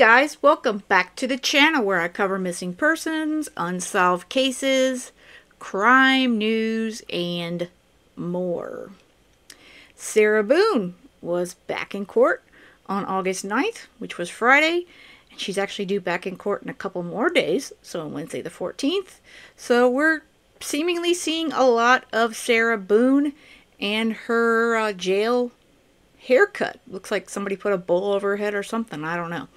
guys, welcome back to the channel where I cover missing persons, unsolved cases, crime news, and more. Sarah Boone was back in court on August 9th, which was Friday, and she's actually due back in court in a couple more days, so on Wednesday the 14th. So we're seemingly seeing a lot of Sarah Boone and her jail haircut. Looks like somebody put a bowl over her head or something. I don't know.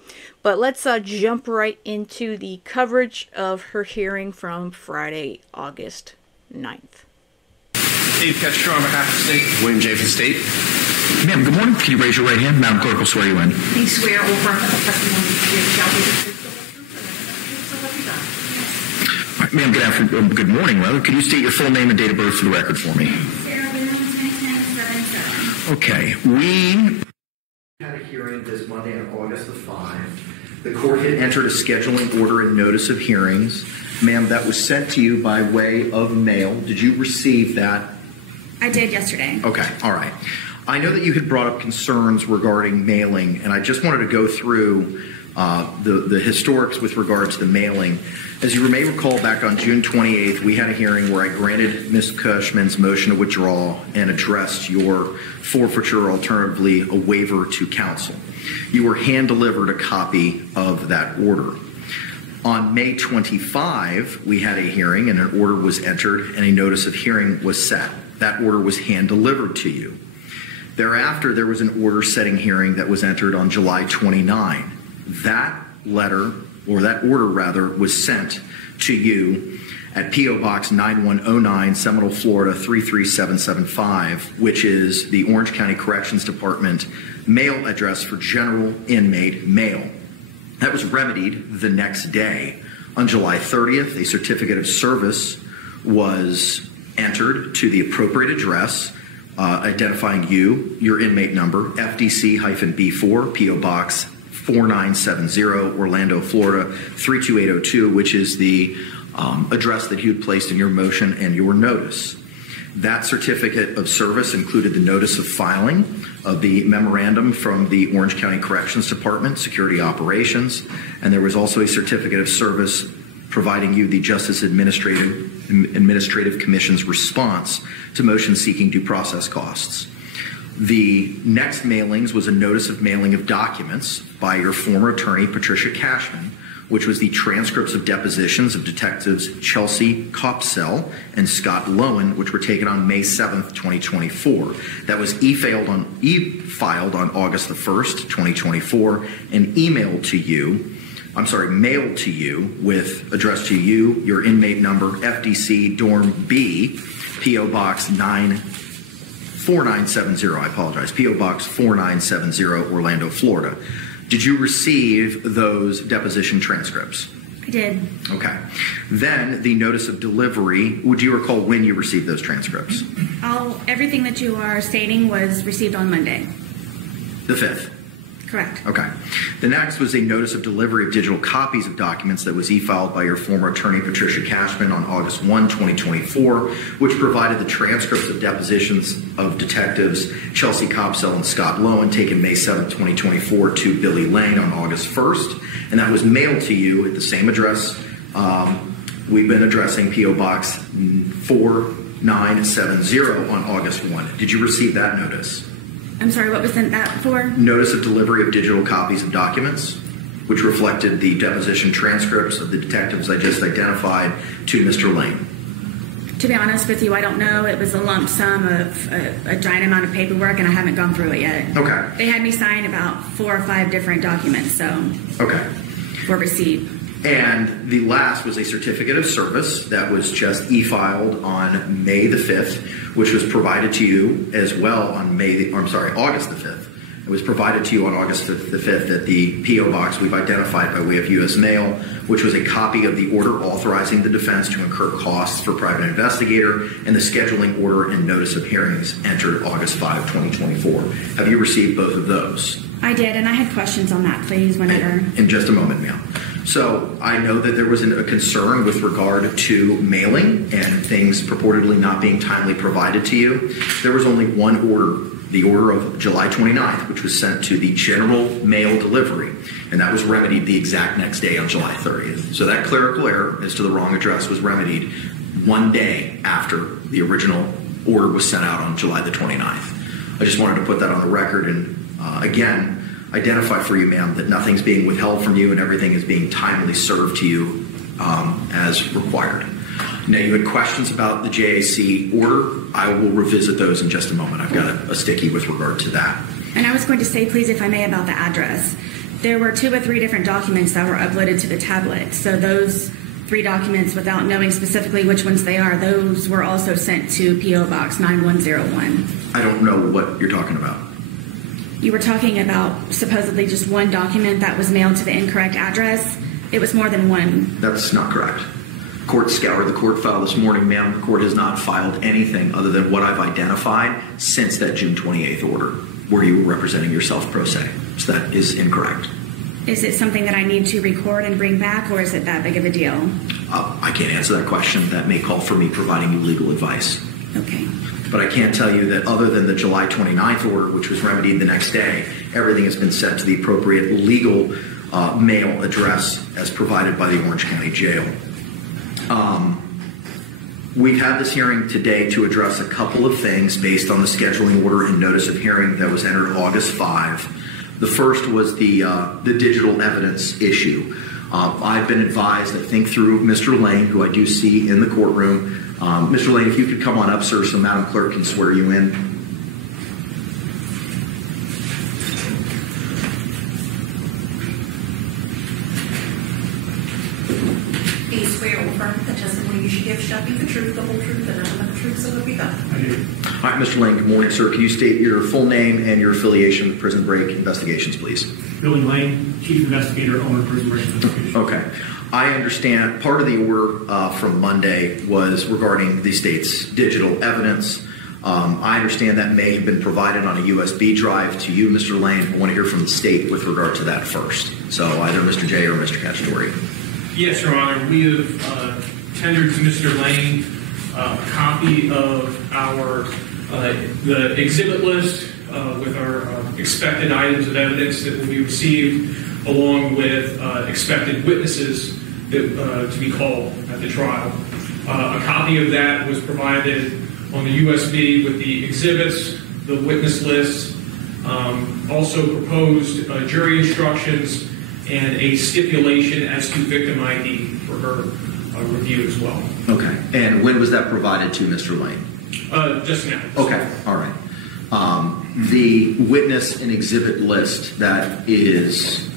But let's jump right into the coverage of her hearing from Friday, August 9th. Dave Ketcher on behalf of the state. William J. for the state. Ma'am, good morning. Can you raise your right hand? Madam Clerk will swear you in. Please swear or affirm that the testimony you give shall be the truth, so help you God. All right, ma'am, good morning, rather. Could you state your full name and date of birth for the record for me? Sarah Boone, 10-10-77. Okay, we had a hearing this Monday on August the 5th. The court had entered a scheduling order and notice of hearings. Ma'am, that was sent to you by way of mail. Did you receive that? I did yesterday. Okay, all right. I know that you had brought up concerns regarding mailing, and I just wanted to go through the historics with regard to the mailing. As you may recall, back on June 28th, we had a hearing where I granted Ms. Cushman's motion to withdraw and addressed your forfeiture, alternatively a waiver to counsel. You were hand-delivered a copy of that order. On May 25, we had a hearing and an order was entered and a notice of hearing was set. That order was hand-delivered to you. Thereafter, there was an order setting hearing that was entered on July 29. That letter, or that order rather, was sent to you at P.O. Box 9109, Seminole, Florida 33775, which is the Orange County Corrections Department mail address for general inmate mail. That was remedied the next day. On July 30th, a certificate of service was entered to the appropriate address, identifying you, your inmate number, FDC-B4, P.O. Box 4970, Orlando, Florida 32802, which is the address that you'd placed in your motion and your notice. That certificate of service included the notice of filing of the memorandum from the Orange County Corrections Department, Security Operations, and there was also a certificate of service providing you the Justice Administrative Commission's response to motions seeking due process costs. The next mailings was a notice of mailing of documents by your former attorney, Patricia Cashman, which was the transcripts of depositions of detectives Chelsea Copsell and Scott Lowen, which were taken on May 7th, 2024. That was e-filed on August the 1st, 2024, and mailed to you with address to you, your inmate number, FDC Dorm B, P.O. Box 4970, I apologize, P.O. Box 4970, Orlando, Florida. Did you receive those deposition transcripts? I did. Okay. Then the notice of delivery, would you recall when you received those transcripts? Everything that you are stating was received on Monday. The 5th? Correct. Okay. The next was a notice of delivery of digital copies of documents that was e-filed by your former attorney, Patricia Cashman, on August 1, 2024, which provided the transcripts of depositions of detectives Chelsea Copsell and Scott Lowen taken May 7, 2024 to Billy Lane on August 1st, and that was mailed to you at the same address. We've been addressing P.O. Box 4970 on August 1. Did you receive that notice? I'm sorry, what was sent that for? Notice of delivery of digital copies of documents, which reflected the deposition transcripts of the detectives I just identified to Mr. Lane. To be honest with you, I don't know. It was a lump sum of a giant amount of paperwork, and I haven't gone through it yet. Okay. They had me sign about 4 or 5 different documents, so. Okay. For receipt. And the last was a certificate of service that was just e-filed on May the 5th, which was provided to you as well on August the 5th. It was provided to you on August the 5th at the P.O. Box we've identified by way of U.S. mail, which was a copy of the order authorizing the defense to incur costs for private investigator and the scheduling order and notice of hearings entered August 5, 2024. Have you received both of those? I did, and I had questions on that, please, whenever. In just a moment, ma'am. So I know that there was a concern with regard to mailing and things purportedly not being timely provided to you. There was only one order the order of July 29th, which was sent to the general mail delivery, and that was remedied the exact next day on July 30th. So that clerical error as to the wrong address was remedied 1 day after the original order was sent out on July the 29th. I just wanted to put that on the record and, again, identify for you, ma'am, that nothing's being withheld from you and everything is being timely served to you as required. Now, you had questions about the JAC order. I will revisit those in just a moment. I've got a sticky with regard to that. And I was going to say, please, if I may, about the address. There were 2 or 3 different documents that were uploaded to the tablet. So those 3 documents, without knowing specifically which ones they are, those were also sent to P.O. Box 9101. I don't know what you're talking about. You were talking about supposedly just 1 document that was mailed to the incorrect address. It was more than 1. That's not correct. Court scoured the court file this morning, ma'am. The court has not filed anything other than what I've identified since that June 28th order, where you were representing yourself pro se. So that is incorrect. Is it something that I need to record and bring back, or is it that big of a deal? I can't answer that question. That may call for me providing you legal advice. Okay. But I can't tell you that other than the July 29th order, which was remedied the next day, everything has been sent to the appropriate legal mail address as provided by the Orange County Jail. We've had this hearing today to address a couple of things based on the scheduling order and notice of hearing that was entered August 5. The first was the digital evidence issue. I've been advised, I think through Mr. Lane, who I do see in the courtroom. Mr. Lane, if you could come on up, sir, so Madam Clerk can swear you in. Do you swear or affirm that the testimony you should give shall be the truth, the whole truth, and nothing but the truth, so help you God? I do. All right, Mr. Lane, good morning, sir. Can you state your full name and your affiliation with Prison Break Investigations, please? Billy Lane, Chief Investigator, owner of Prison Break Investigations. Okay. I understand part of the order from Monday was regarding the state's digital evidence. I understand that may have been provided on a USB drive to you, Mr. Lane. I want to hear from the state with regard to that first. So either Mr. J or Mr. Cacciatore. Yes, Your Honor. We have tendered to Mr. Lane a copy of our the exhibit list with our expected items of evidence that will be received, along with expected witnesses that, to be called at the trial. A copy of that was provided on the USB with the exhibits, the witness lists, also proposed jury instructions, and a stipulation as to victim ID for her review as well. Okay. And when was that provided to Mr. Lane? Just now. Okay. All right. The witness and exhibit list that is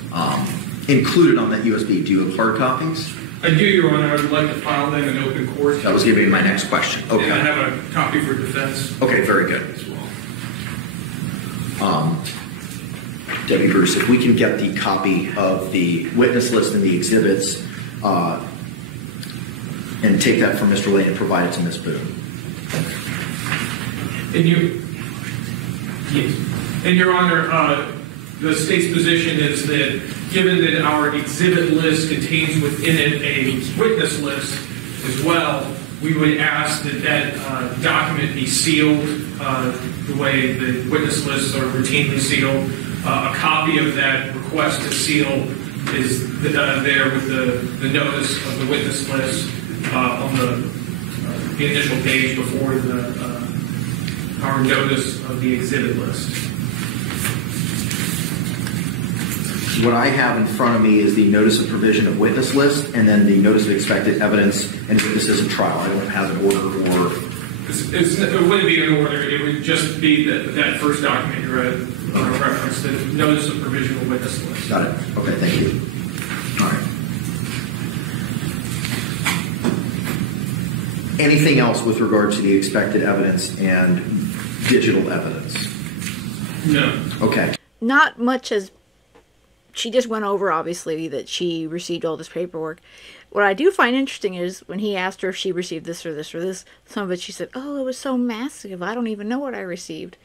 included on that USB, do you have hard copies? I do, Your Honor. I would like to file them in open court. That was going to be my next question. Okay. And I have a copy for defense. Okay, very good. As well. Debbie Bruce, if we can get the copy of the witness list and the exhibits and take that from Mr. Lane and provide it to Ms. Boone. And Your Honor, the state's position is that given that our exhibit list contains within it a witness list as well, we would ask that that document be sealed the way the witness lists are routinely sealed. A copy of that request to seal is there with the notice of the witness list on the initial page before our notice of the exhibit list. What I have in front of me is the notice of provision of witness list and then the notice of expected evidence. And this is a trial. I don't have an order or... It wouldn't be an order. It would just be that first document you read reference, the notice of provisional witness list. Got it. Okay, thank you. All right. Anything else with regard to the expected evidence and digital evidence? No. Okay. Not much as she just went over, obviously, that she received all this paperwork. What I do find interesting is when he asked her if she received this or this or this, some of it she said, oh, it was so massive, I don't even know what I received.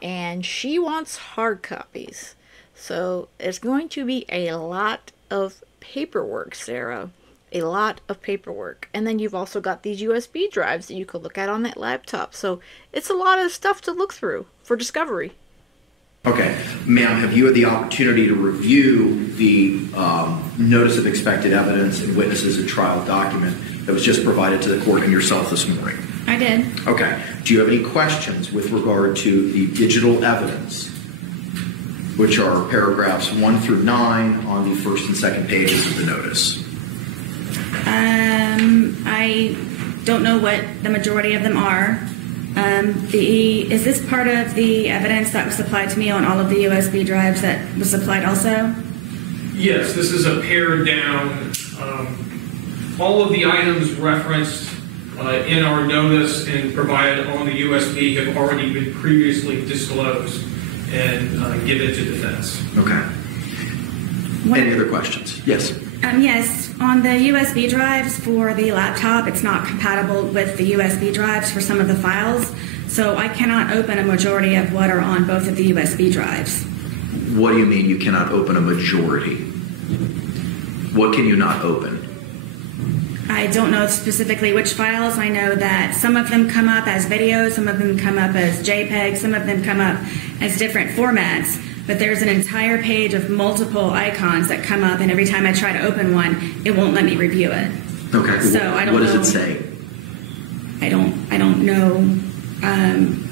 And she wants hard copies. So it's going to be a lot of paperwork, Sarah. A lot of paperwork. And then you've also got these USB drives that you could look at on that laptop. So it's a lot of stuff to look through for discovery. Okay. Ma'am, have you had the opportunity to review the Notice of Expected Evidence and Witnesses at Trial document that was just provided to the court and yourself this morning? I did. Okay. Do you have any questions with regard to the digital evidence, which are paragraphs 1 through 9 on the first and second pages of the notice? I don't know what the majority of them are. Is this part of the evidence that was supplied to me on all of the USB drives that was supplied also? Yes, this is a pared down. All of the items referenced in our notice and provided on the USB have already been previously disclosed and given to defense. Okay. Any other questions? Yes. Yes. On the USB drives for the laptop, it's not compatible with the USB drives for some of the files, so I cannot open a majority of what are on both of the USB drives. What do you mean you cannot open a majority? What can you not open? I don't know specifically which files. I know that some of them come up as videos, some of them come up as JPEG, some of them come up as different formats. But there's an entire page of multiple icons that come up, and every time I try to open one, it won't let me review it. Okay. So I don't know. What does it say? I don't know.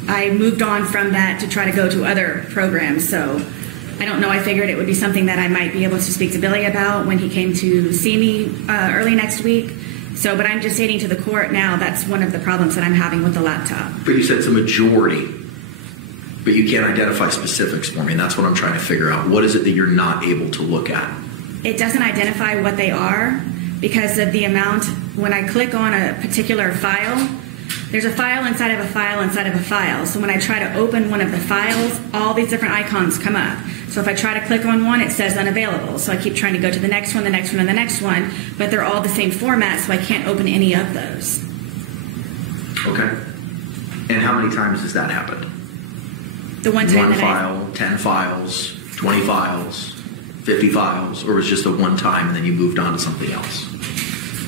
I moved on from that to try to go to other programs, so I don't know. I figured it would be something that I might be able to speak to Billy about when he came to see me early next week. So, but I'm just stating to the court now that's one of the problems that I'm having with the laptop. But you said it's a majority. But you can't identify specifics for me, and that's what I'm trying to figure out. What is it that you're not able to look at? It doesn't identify what they are because of the amount. When I click on a particular file, there's a file inside of a file inside of a file. So when I try to open one of the files, all these different icons come up. So if I try to click on one, it says unavailable. So I keep trying to go to the next one, the next one, and the next one, but they're all the same format, so I can't open any of those. Okay. And how many times has that happened? The one time One file, 10 files, 20 files, 50 files, or was it just a one time and then you moved on to something else?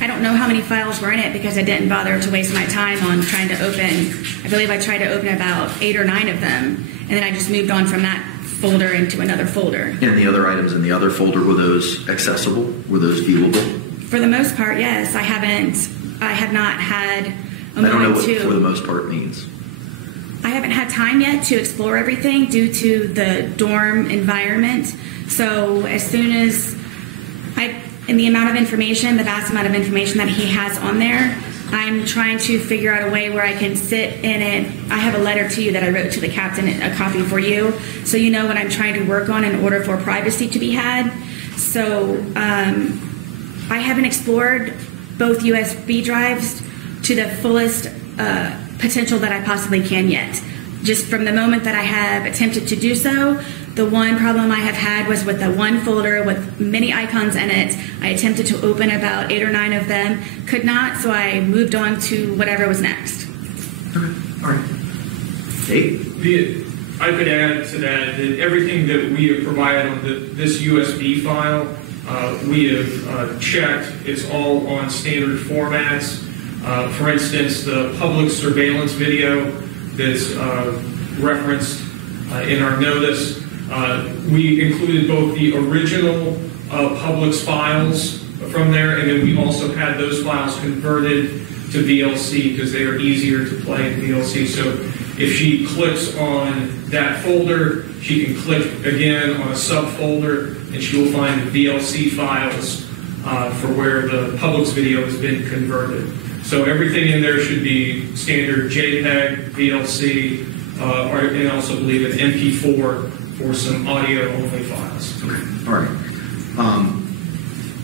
I don't know how many files were in it because I didn't bother to waste my time on trying to open. I believe I tried to open about 8 or 9 of them, and then I just moved on from that folder into another folder. And the other items in the other folder, were those accessible? Were those viewable? For the most part, yes. I have not had a I don't know moment what to. for the most part means. I haven't had time yet to explore everything due to the dorm environment. So as soon as in the amount of information, the vast amount of information that he has on there, I'm trying to figure out a way where I can sit in it. I have a letter to you that I wrote to the captain, a copy for you, so you know what I'm trying to work on in order for privacy to be had. So I haven't explored both USB drives to the fullest potential that I possibly can yet. Just from the moment that I have attempted to do so, the one problem I have had was with the one folder with many icons in it. I attempted to open about 8 or 9 of them, could not, so I moved on to whatever was next. Okay, all right. Dave? I could add to that everything that we have provided on this USB file, we have checked. It's all on standard formats. For instance, the public surveillance video that's referenced in our notice, we included both the original Publix files from there, and then we also had those files converted to VLC because they are easier to play in VLC. So if she clicks on that folder, she can click again on a subfolder, and she will find the VLC files for where the Publix video has been converted. So everything in there should be standard JPEG, VLC, and also believe an MP4 for some audio-only files. Okay, all right.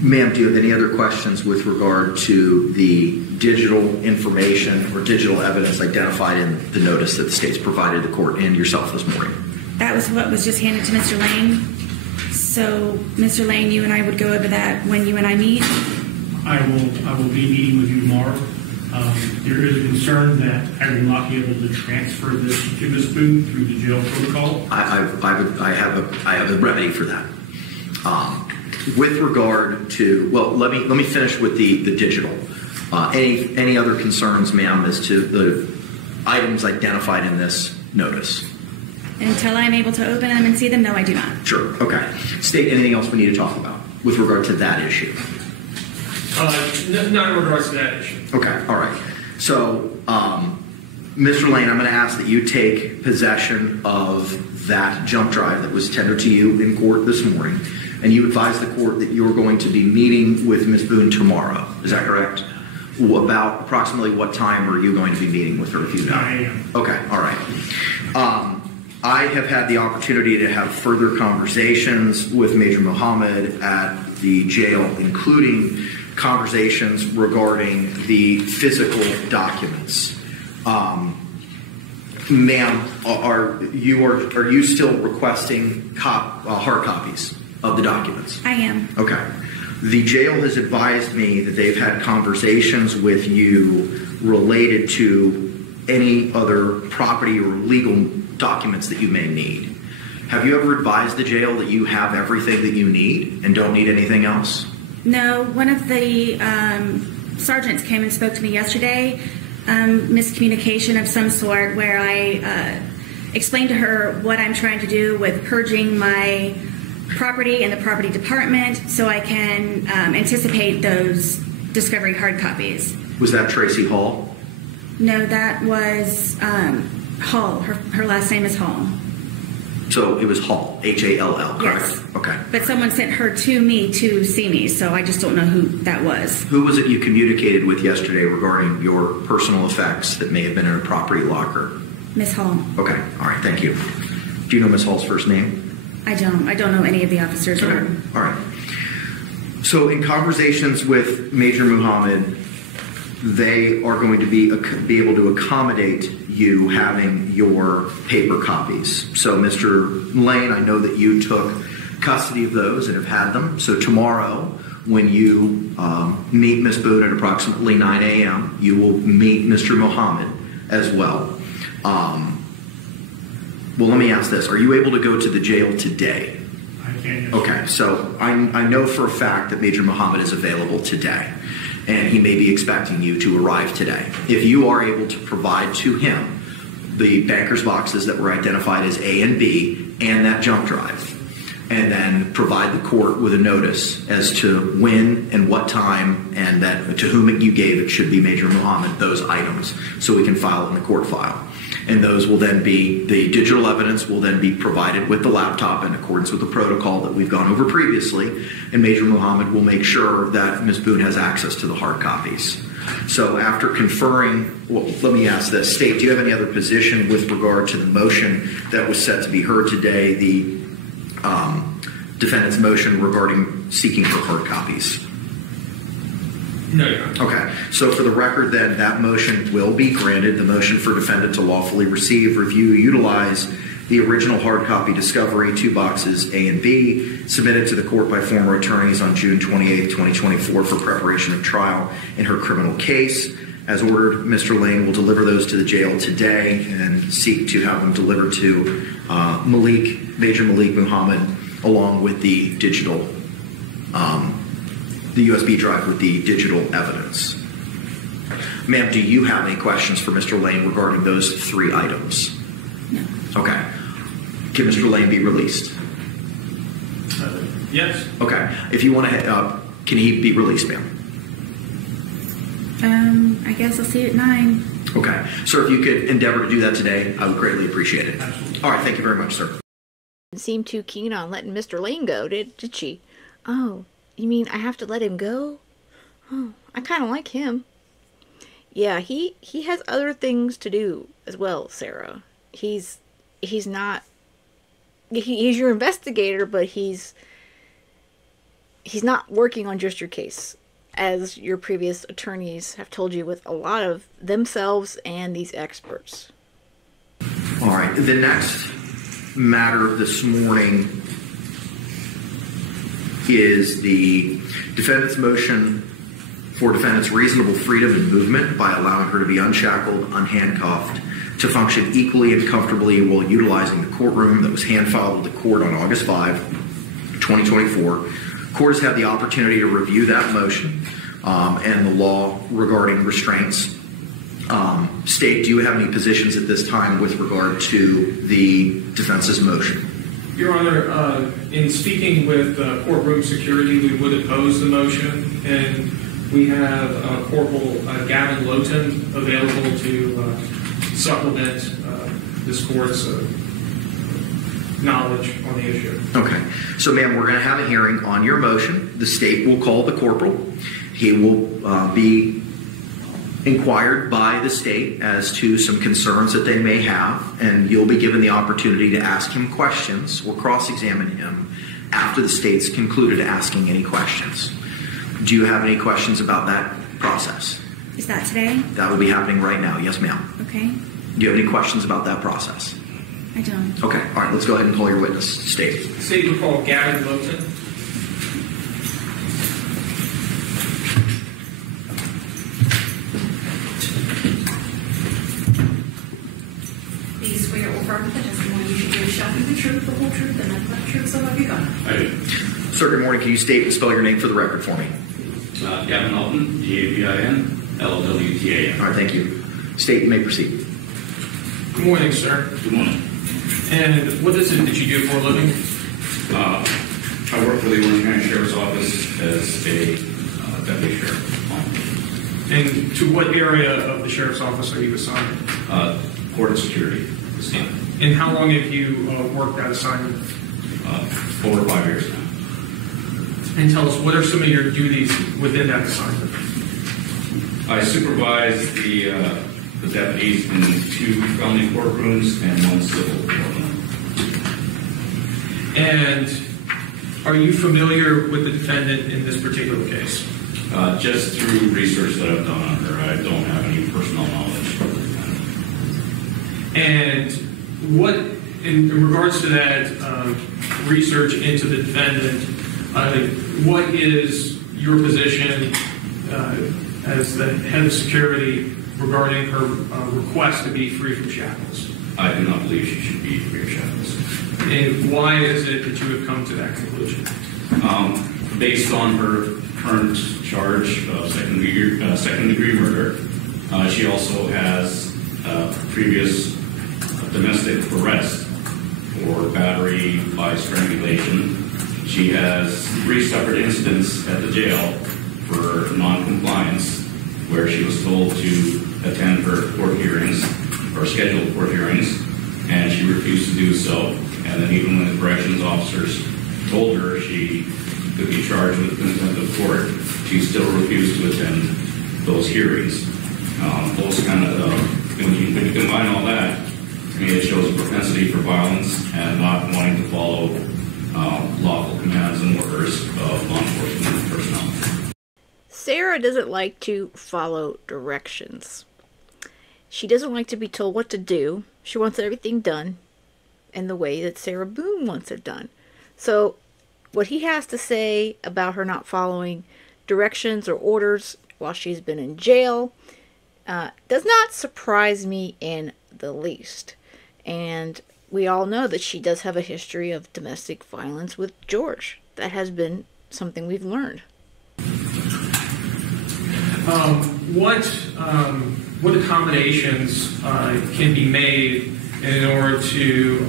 Ma'am, do you have any other questions with regard to the digital information or digital evidence identified in the notice that the state's provided the court and yourself this morning? That was what was just handed to Mr. Lane. So, Mr. Lane, you and I would go over that when you and I meet. I will be meeting with you tomorrow. There is a concern that I will not be able to transfer this to Ms. Boone through the jail protocol. I have a remedy for that. With regard to, well, let me finish with the digital. Any other concerns, ma'am, as to the items identified in this notice? Until I'm able to open them and see them, no, I do not. Sure. Okay. State anything else we need to talk about with regard to that issue? Not in regards to that issue. Okay. All right. So, Mr. Lane, I'm going to ask that you take possession of that jump drive that was tendered to you in court this morning, and you advise the court that you're going to be meeting with Ms. Boone tomorrow. Is that correct? About approximately what time are you going to be meeting with her, if you know? 9 a.m. Okay, all right. I have had the opportunity to have further conversations with Major Muhammad at the jail, including conversations regarding the physical documents. Ma'am, are you still requesting hard copies of the documents? I am. Okay. The jail has advised me that they've had conversations with you related to any other property or legal documents that you may need. Have you ever advised the jail that you have everything that you need and don't need anything else? No, one of the sergeants came and spoke to me yesterday, miscommunication of some sort, where I explained to her what I'm trying to do with purging my property and the property department so I can anticipate those discovery hard copies. Was that Tracy Hall? No, that was Hall. Her last name is Hall. So it was Hall, H-A-L-L, correct? Yes. Okay. But someone sent her to me to see me, so I just don't know who that was. Who was it you communicated with yesterday regarding your personal effects that may have been in a property locker? Miss Hall. Okay, all right, thank you. Do you know Miss Hall's first name? I don't know any of the officers. Okay, all right. So in conversations with Major Muhammad, they are going to be able to accommodate you having your paper copies. So Mr. Lane, I know that you took custody of those and have had them. So tomorrow, when you meet Ms. Boone at approximately 9 a.m., you will meet Mr. Muhammad as well. Well, let me ask this. Are you able to go to the jail today? I can. Okay, so I know for a fact that Major Muhammad is available today, and he may be expecting you to arrive today. If you are able to provide to him the banker's boxes that were identified as A and B and that jump drive, and then provide the court with a notice as to when and what time and that to whom you gave it should be Major Muhammad, those items, so we can file it in the court file. And those will then be, the digital evidence will then be provided with the laptop in accordance with the protocol that we've gone over previously, and Major Muhammad will make sure that Ms. Boone has access to the hard copies. So after conferring, well, let me ask this. State, do you have any other position with regard to the motion that was set to be heard today, the defendant's motion regarding seeking for hard copies? No, Your Honor. Okay, so for the record then, that motion will be granted. The motion for defendant to lawfully receive, review, utilize the original hard copy discovery, 2 boxes A and B, submitted to the court by former attorneys on June 28, 2024 for preparation of trial in her criminal case. As ordered, Mr. Lane will deliver those to the jail today and seek to have them delivered to Major Malik Muhammad, along with the digital the USB drive with the digital evidence. Ma'am, do you have any questions for Mr. Lane regarding those 3 items? No. Okay. Can Mr. Lane be released? Yes. Okay. If you want to, can he be released, ma'am? I guess I'll see you at 9. Okay. Sir, if you could endeavor to do that today, I would greatly appreciate it. Absolutely. All right. Thank you very much, sir. Didn't seem too keen on letting Mr. Lane go, did she? Oh, you mean I have to let him go? Oh, I kind of like him. Yeah, he has other things to do as well, Sarah. He's not... He's your investigator, but he's not working on just your case, as your previous attorneys have told you with a lot of themselves and these experts. All right. The next matter this morning is the defendant's motion for defendant's reasonable freedom and movement by allowing her to be unshackled, unhandcuffed, to function equally and comfortably while utilizing the courtroom that was hand-filed with the court on August 5, 2024, Court has had the opportunity to review that motion and the law regarding restraints. State, do you have any positions at this time with regard to the defense's motion? Your Honor, in speaking with courtroom security, we would oppose the motion, and we have Corporal Gavin Lowton available to supplement this court's knowledge on the issue. Okay. So, ma'am, we're going to have a hearing on your motion. The state will call the corporal. He will be inquired by the state as to some concerns that they may have, and you'll be given the opportunity to ask him questions or cross-examine him after the state's concluded asking any questions. Do you have any questions about that process? Is that today? That will be happening right now. Yes, ma'am. Okay. Do you have any questions about that process? I don't. Okay. All right. Let's go ahead and call your witness. State. State will call Gavin Lowton. Do you swear or affirm that the testimony you should give shall be the truth, the whole truth, and nothing but the truth, so help you God? I do. Sir, good morning. Can you state and spell your name for the record for me? Gavin Lowton, Gavin, Lowtan. All right. Thank you. State, you may proceed. Good morning, sir. Good morning. And what is it that you do for a living? I work for the Orange County Sheriff's Office as a deputy sheriff. And to what area of the sheriff's office are you assigned? Court of Security. And how long have you worked that assignment? Over 5 years now. And tell us, what are some of your duties within that assignment? I supervise the deputies in 2 felony courtrooms and 1 civil courtroom. And are you familiar with the defendant in this particular case? Just through research that I've done on her, I don't have any personal knowledge of the defendant. And what, in regards to that research into the defendant, what is your position as the head of security regarding her request to be free from shackles? I do not believe she should be free of shackles. And why is it that you have come to that conclusion? Based on her current charge of second degree murder, she also has previous domestic arrest for battery by strangulation. She has 3 separate incidents at the jail for non-compliance, where she was told to attend her court hearings or scheduled court hearings, and she refused to do so. And then even when the corrections officers told her she could be charged with contempt of court, she still refused to attend those hearings. Those kind of, when you combine all that, to me it shows a propensity for violence and not wanting to follow lawful commands and orders of law enforcement personnel. Sarah doesn't like to follow directions. She doesn't like to be told what to do. She wants everything done in the way that Sarah Boone wants it done. So what he has to say about her not following directions or orders while she's been in jail does not surprise me in the least. And we all know that she does have a history of domestic violence with George. That has been something we've learned. What accommodations can be made in order to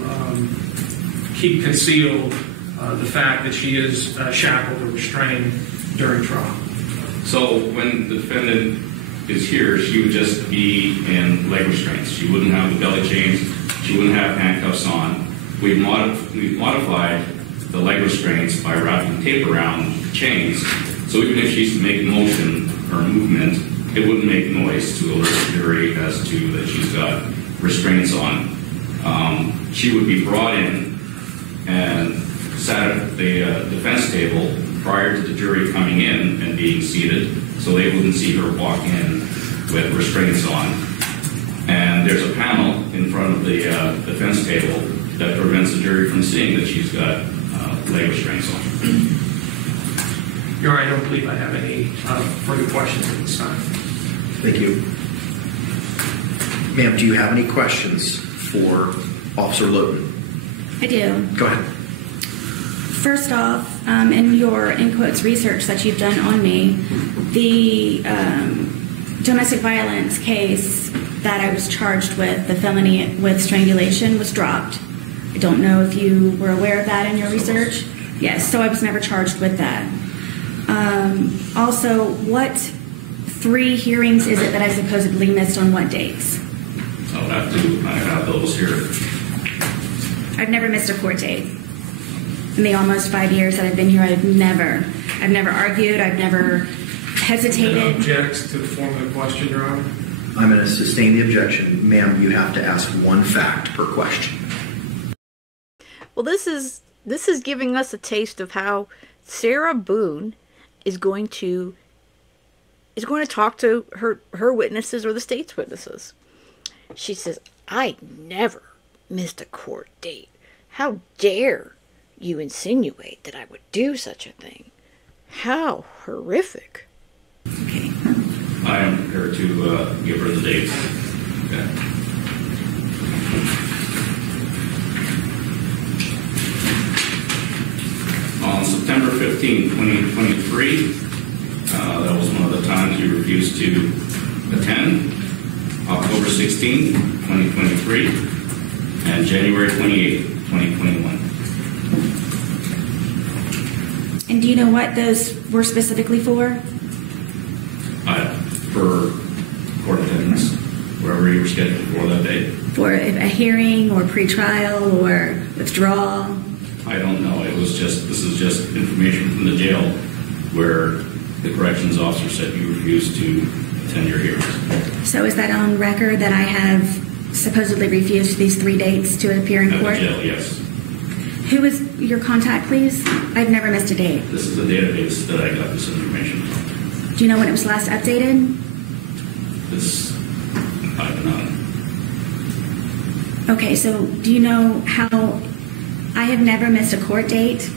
keep concealed the fact that she is shackled or restrained during trial? So when the defendant is here, she would just be in leg restraints. She wouldn't have the belly chains. She wouldn't have handcuffs on. We've modified the leg restraints by wrapping tape around the chains. So even if she's making motion or movement, it wouldn't make noise to alert the jury as to that she's got restraints on. She would be brought in and sat at the defense table prior to the jury coming in and being seated, so they wouldn't see her walk in with restraints on. And there's a panel in front of the defense table that prevents the jury from seeing that she's got leg restraints on. Your Honor, I don't believe I have any further questions at this time. Thank you. Ma'am, do you have any questions for Officer Lowton? I do. Go ahead. First off, in your, in quotes, research that you've done on me, the domestic violence case that I was charged with, the felony with strangulation, was dropped. I don't know if you were aware of that in your research. Yes, so I was never charged with that. Also, what 3 hearings is it that I supposedly missed on what dates? I have those here. I've never missed a court date. In the almost 5 years that I've been here, I've never argued, I've never hesitated. Object to the form of the question, Your Honor. I'm going to sustain the objection. Ma'am, you have to ask one fact per question. Well, this is giving us a taste of how Sarah Boone is going to talk to her witnesses or the state's witnesses. She says, I never missed a court date. How dare you insinuate that I would do such a thing? How horrific. Okay. I am prepared to give her the dates. Okay. On September 15, 2023, that was one of the times you refused to attend. October 16, 2023, and January 28, 2021. And do you know what those were specifically for? For court attendance, wherever you were scheduled for that day. For a hearing or pretrial or withdrawal? I don't know. This is just information from the jail where the corrections officer said you refused to attend your hearings. So is that on record that I have supposedly refused these 3 dates to appear in court? At the jail, yes. Who is your contact, please? I've never missed a date. This is the database that I got this information from. Do you know when it was last updated? I don't know. Okay, so do you know how I have never missed a court date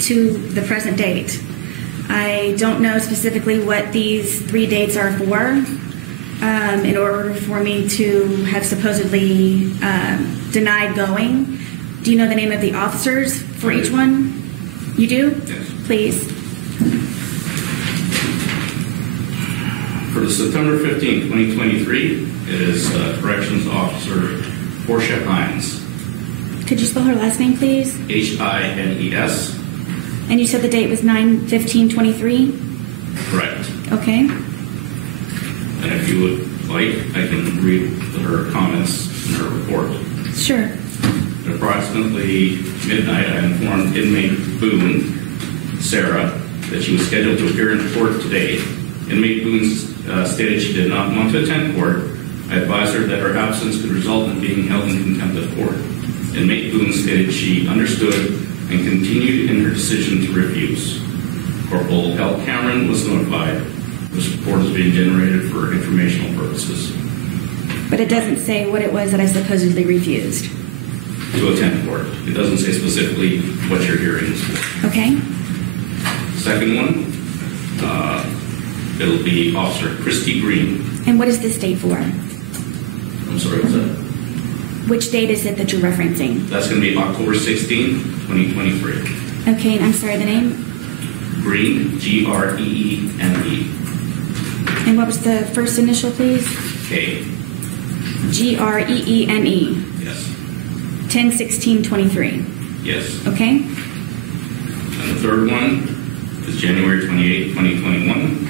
to the present date? I don't know specifically what these 3 dates are for. In order for me to have supposedly denied going, do you know the name of the officers for each one? You do? Yes. Please. For the September 15, 2023, it is Corrections Officer Portia Hines. Could you spell her last name, please? Hines. And you said the date was 9/15/23? Correct. Okay. And if you would like, I can read her comments in her report. Sure. At approximately midnight, I informed inmate Boone, Sarah, that she was scheduled to appear in court today. Inmate Boone stated she did not want to attend court. I advised her that her absence could result in being held in contempt of court. Inmate Boone stated she understood and continued in her decision to refuse. Corporal L. Cameron was notified. This report is being generated for informational purposes. But it doesn't say what it was that I supposedly refused. To attend court. It doesn't say specifically what your hearing is for. Okay. Second one, it'll be Officer Christy Green. And what is this date for? I'm sorry, what's that? Which date is it that you're referencing? That's going to be October 16, 2023. Okay, and I'm sorry, the name? Green, Greene. And what was the first initial, please? K. Greene. Yes. 10/16/23. Yes. Okay. And the third one is January 28, 2021.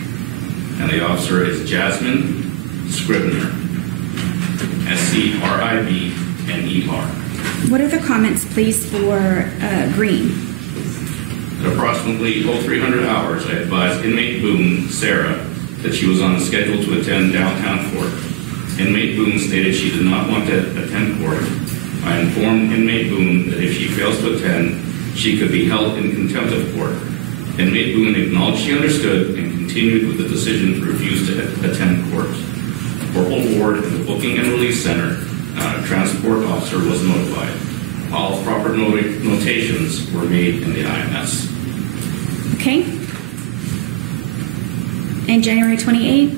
And the officer is Jasmine Scribner. Scribner. What are the comments, please, for Green? At approximately 0300 hours, I advised inmate Boone, Sarah, that she was on the schedule to attend downtown court. Inmate Boone stated she did not want to attend court. I informed inmate Boone that if she fails to attend, she could be held in contempt of court. Inmate Boone acknowledged she understood and continued with the decision to refuse to attend court. Corporal Ward at the Booking and Release Center, transport officer, was notified. All proper notations were made in the IMS. Okay. And January 28?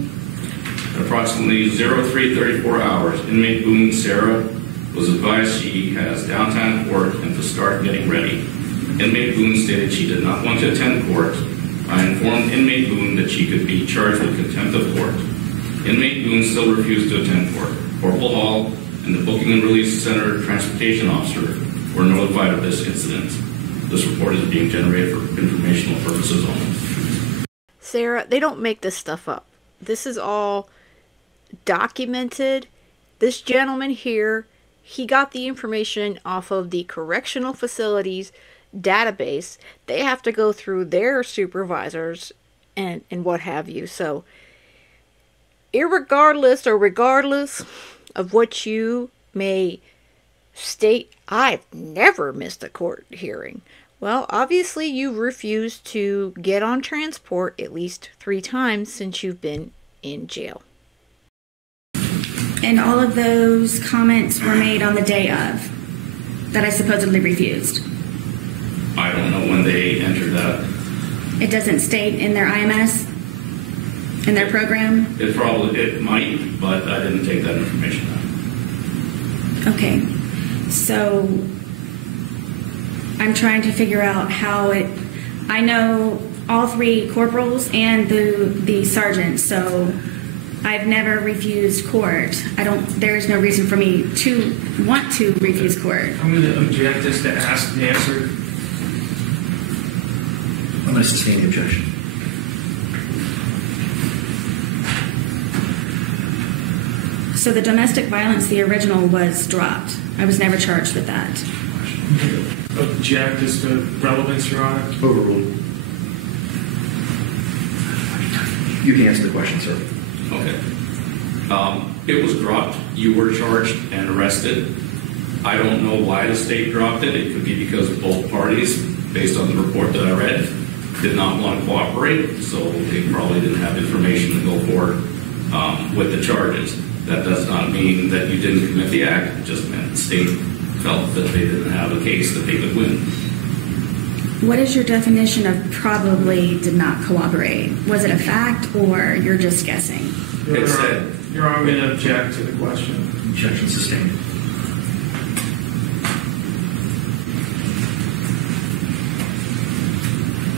At approximately 0334 hours, inmate Boone, Sarah, was advised she has downtown court and to start getting ready. Inmate Boone stated she did not want to attend court. I informed inmate Boone that she could be charged with contempt of court. Inmate Boone still refused to attend court. Corporal Hall and the Booking and Release Center transportation officer were notified of this incident. This report is being generated for informational purposes only. Sarah, they don't make this stuff up. This is all documented. This gentleman here, he got the information off of the correctional facilities database. They have to go through their supervisors and what have you. So, irregardless or regardless of what you may state, I've never missed a court hearing. Well, obviously you refused to get on transport at least 3 times since you've been in jail. And all of those comments were made on the day of that I supposedly refused. I don't know when they entered that. It doesn't state in their IMS, in their program? It might, but I didn't take that information down. Okay. So I'm trying to figure out how I know all 3 corporals and the sergeant, so I've never refused court. There is no reason for me to want to refuse court. I'm going to object this to ask and answer. I'm going to sustain the objection. So the domestic violence, the original, was dropped. I was never charged with that. Object as to relevance, Your Honor. Overruled. You can answer the question, sir. Okay. It was dropped. You were charged and arrested. I don't know why the state dropped it. It could be because both parties, based on the report that I read, did not want to cooperate, so they probably didn't have information to go forward with the charges. That does not mean that you didn't commit the act. It just meant the state felt that they didn't have a case that they could win. What is your definition of probably did not cooperate? Was it a fact or you're just guessing? Your Honor, I'm going to object to the question. Objection sustained.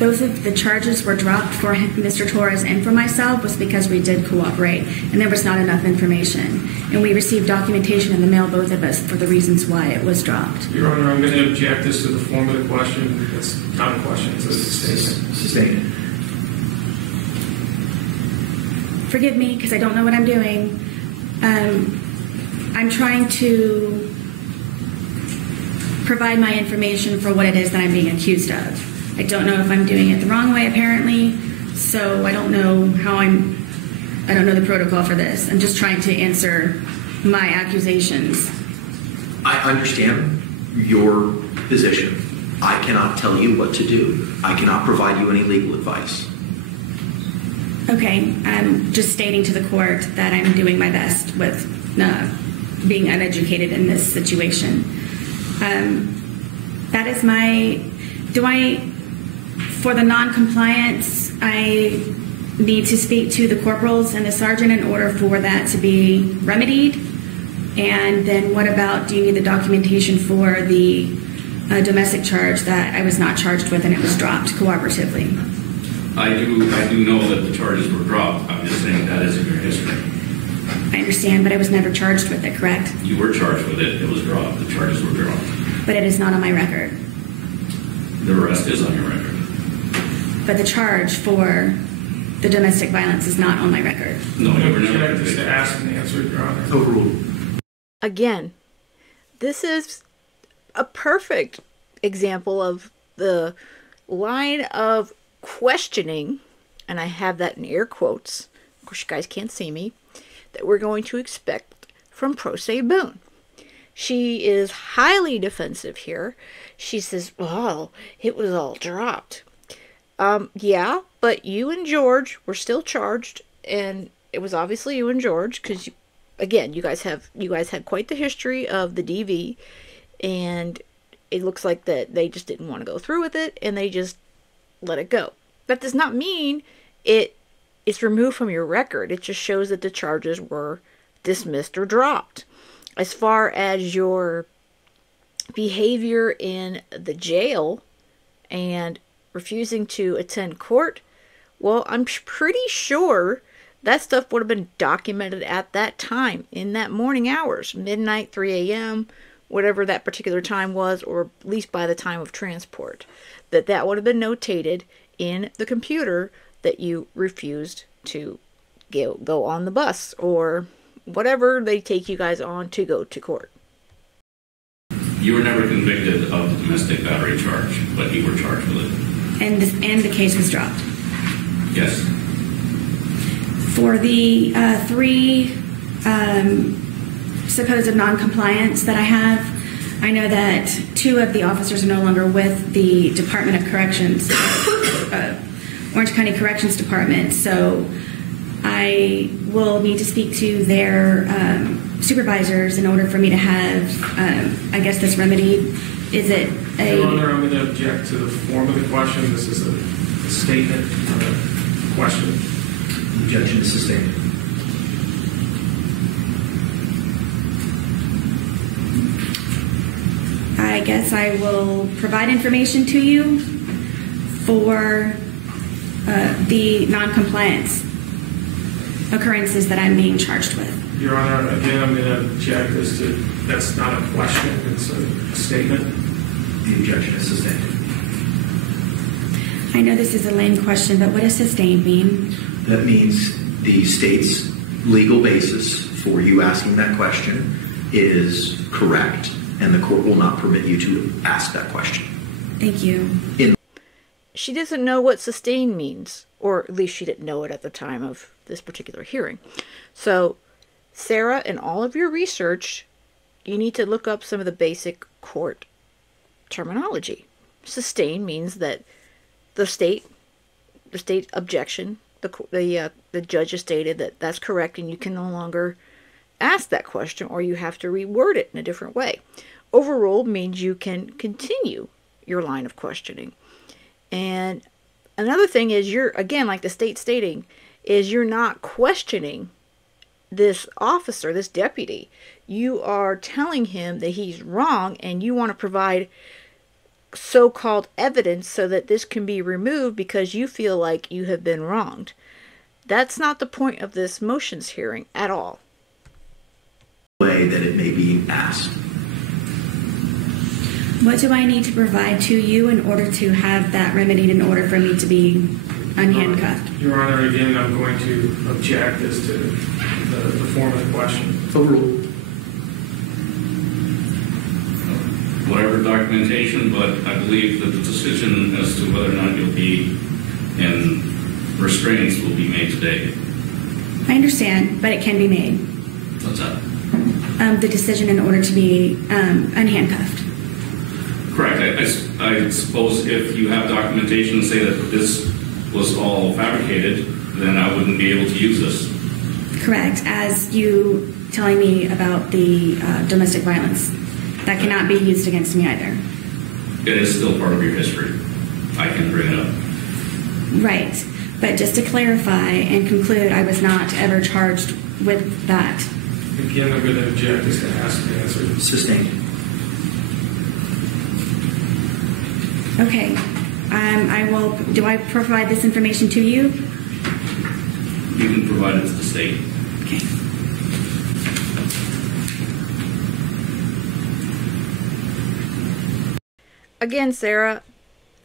Both of the charges were dropped for Mr. Torres and for myself was because we did cooperate and there was not enough information. And we received documentation in the mail, both of us, for the reasons why it was dropped. Your Honor, I'm going to object this to the form of the question. It's not a question, it's a statement. Sustained. Forgive me because I don't know what I'm doing. I'm trying to provide my information for what it is that I'm being accused of. I don't know if I'm doing it the wrong way, apparently, so I don't know I don't know the protocol for this. I'm just trying to answer my accusations. I understand your position. I cannot tell you what to do. I cannot provide you any legal advice. Okay, I'm just stating to the court that I'm doing my best with being uneducated in this situation. That is for the non-compliance, I need to speak to the corporals and the sergeant in order for that to be remedied. And then what about, do you need the documentation for the domestic charge that I was not charged with and it was dropped cooperatively? I do know that the charges were dropped. I'm just saying that isn't your history. I understand, but I was never charged with it, correct? You were charged with it. It was dropped. The charges were dropped. But it is not on my record. The arrest is on your record. But the charge for the domestic violence is not on my record. No, you were never Object is convicted. to ask and answer, Your Honor. Overruled. Again, this is a perfect example of the line of questioning, and I have that in air quotes, of course you guys can't see me, that we're going to expect from Pro Se Boone. She is highly defensive here. She says, well, it was all dropped. Yeah, but you and George were still charged, and it was obviously you and George, because, again, you guys had quite the history of the DV, and it looks like that they just didn't want to go through with it, and they just let it go. That does not mean it's removed from your record. It just shows that the charges were dismissed or dropped. As far as your behavior in the jail, and refusing to attend court, well, I'm pretty sure that stuff would have been documented at that time, in that morning hours, midnight, 3 a.m., whatever that particular time was, or at least by the time of transport, that would have been notated in the computer that you refused to go on the bus or whatever they take you guys on to go to court. You were never convicted of the domestic battery charge, but you were charged with it. And the case was dropped. Yes. For the 3 supposed non-compliance that I have, I know that 2 of the officers are no longer with the Department of Corrections, Orange County Corrections Department, so I will need to speak to their supervisors in order for me to have, I guess, this remedy. Is it a... Your Honor, I'm going to object to the form of the question. This is a statement, not a question. Objection is sustained. I guess I will provide information to you for the non-compliance occurrences that I'm being charged with. Your Honor, again, I'm going to object as to that's not a question, it's a statement. The objection is sustained. I know this is a lame question, but what does sustained mean? That means the state's legal basis for you asking that question is correct, and the court will not permit you to ask that question. Thank you. She doesn't know what sustained means, or at least she didn't know it at the time of this particular hearing. So, Sarah, in all of your research, you need to look up some of the basic court terminology. Sustained means that the state objection, the judge has stated that that's correct and you can no longer ask that question, or you have to reword it in a different way. Overruled means you can continue your line of questioning. And another thing is, you're, again, like the state stating, is you're not questioning this officer, this deputy. You are telling him that he's wrong, and you want to provide so-called evidence so that this can be removed because you feel like you have been wronged. That's not the point of this motions hearing at all. Way that it may be asked. What do I need to provide to you in order to have that remedied, in order for me to be unhandcuffed? Your Honor, again, I'm going to object as to the form of the question. Overruled. Whatever documentation, but I believe that the decision as to whether or not you'll be in restraints will be made today. I understand, but it can be made. What's that? The decision in order to be unhandcuffed. Correct. I suppose if you have documentation to say that this was all fabricated, then I wouldn't be able to use this. Correct. As you telling me about the domestic violence. That cannot be used against me either. It is still part of your history. I can bring it up. Right. But just to clarify and conclude, I was not ever charged with that. Again, I'm going to object as to ask the answer. Sustained. Okay. I will. Do I provide this information to you? You can provide it to the state. Okay. Again, Sarah,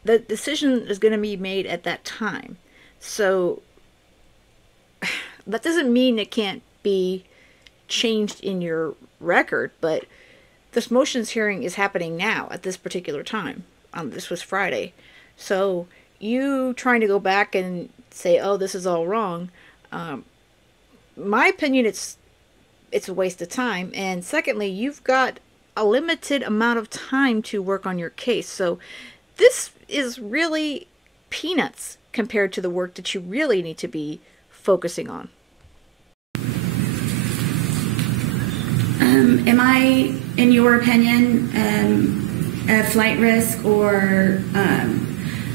the decision is going to be made at that time. So that doesn't mean it can't be changed in your record, but this motions hearing is happening now at this particular time. This was Friday. So you trying to go back and say, oh, this is all wrong, my opinion, it's a waste of time. And secondly, you've got a limited amount of time to work on your case. So this is really peanuts compared to the work that you really need to be focusing on. Am I, in your opinion, a flight risk or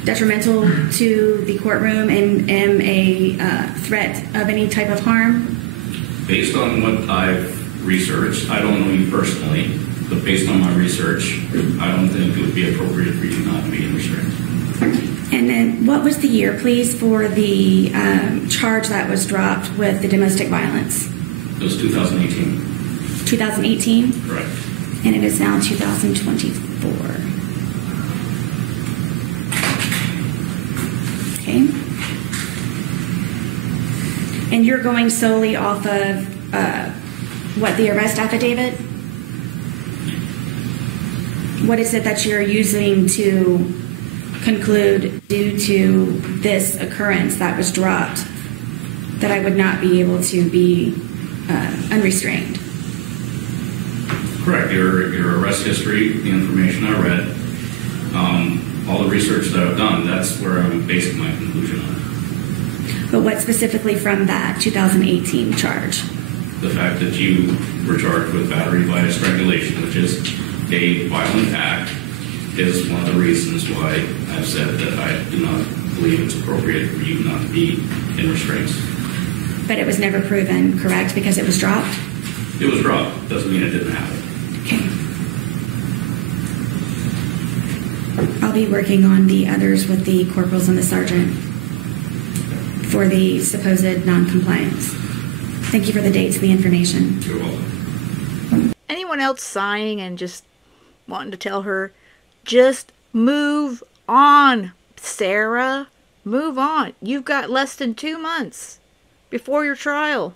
detrimental to the courtroom and am a threat of any type of harm? Based on what I've researched, I don't know you personally, but based on my research, I don't think it would be appropriate for you not to be in restraint. And then what was the year, please, for the charge that was dropped with the domestic violence? It was 2018. 2018? Correct. And it is now 2024. Okay. And you're going solely off of what, the arrest affidavit? What is it that you're using to conclude, due to this occurrence that was dropped, that I would not be able to be unrestrained? Correct. Your arrest history, the information I read, all the research that I've done, that's where I'm basing my conclusion on. But what specifically from that 2018 charge? The fact that you were charged with battery by strangulation, which is a violent act, is one of the reasons why I've said that I do not believe it's appropriate for you not to be in restraints. But it was never proven, correct, because it was dropped? It was dropped. Doesn't mean it didn't happen. Okay. I'll be working on the others with the corporals and the sergeant for the supposed non-compliance. Thank you for the dates and the information. You're welcome. Anyone else sighing and just wanting to tell her, just move on, Sarah. Move on. You've got less than 2 months before your trial.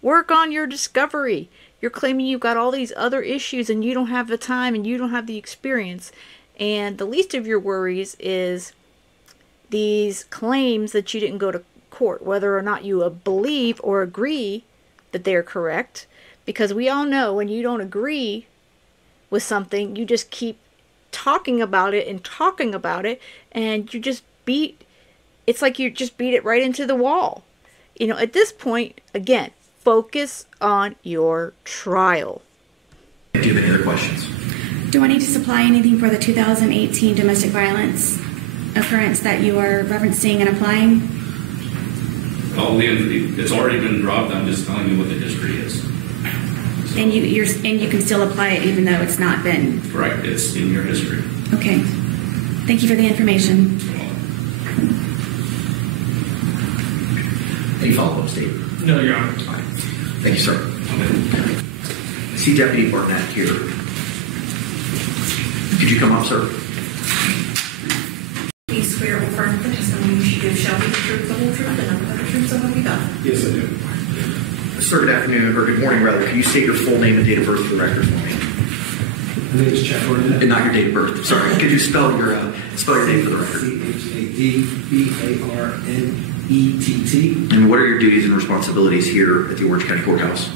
Work on your discovery. You're claiming you've got all these other issues and you don't have the time and you don't have the experience. And the least of your worries is these claims that you didn't go to court, whether or not you believe or agree that they're correct. Because we all know when you don't agree with something, you just keep talking about it and you just it's like you just beat it right into the wall. You know, at this point, again, focus on your trial. Do you have any other questions? Do I need to supply anything for the 2018 domestic violence occurrence that you are referencing and applying? It's already been dropped. I'm just telling you what the history is. So, And you can still apply it even though it's not been. correct. It's in your history. Okay. Thank you for the information. Any follow-up, Steve? No, Your Honor. Thank you, sir. I see Deputy Barnett here. Could you come up, sir? Please swear or affirm the testimony you give shall be the truth, the whole truth, and nothing but the truth, so help you God. Yes, I do. Sir, good afternoon, or good morning, rather. Can you state your full name and date of birth for the record for me? My name is Chad Barnett. And not your date of birth. Sorry. Could you spell your name for the record? CHADBARNETT. And what are your duties and responsibilities here at the Orange County Courthouse?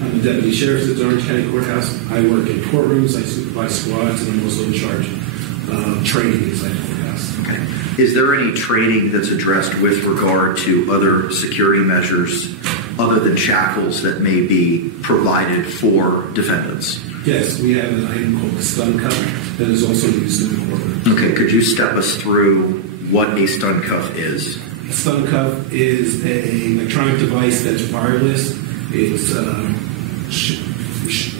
I'm the Deputy Sheriff at the Orange County Courthouse. I work in courtrooms, I supervise squads, and I'm also in charge of training inside the courthouse. Okay. Is there any training that's addressed with regard to other security measures other than shackles that may be provided for defendants? Yes, we have an item called the stun cuff that is also used in the courtroom. Okay, could you step us through what a stun cuff is? A stun cuff is an electronic device that's wireless.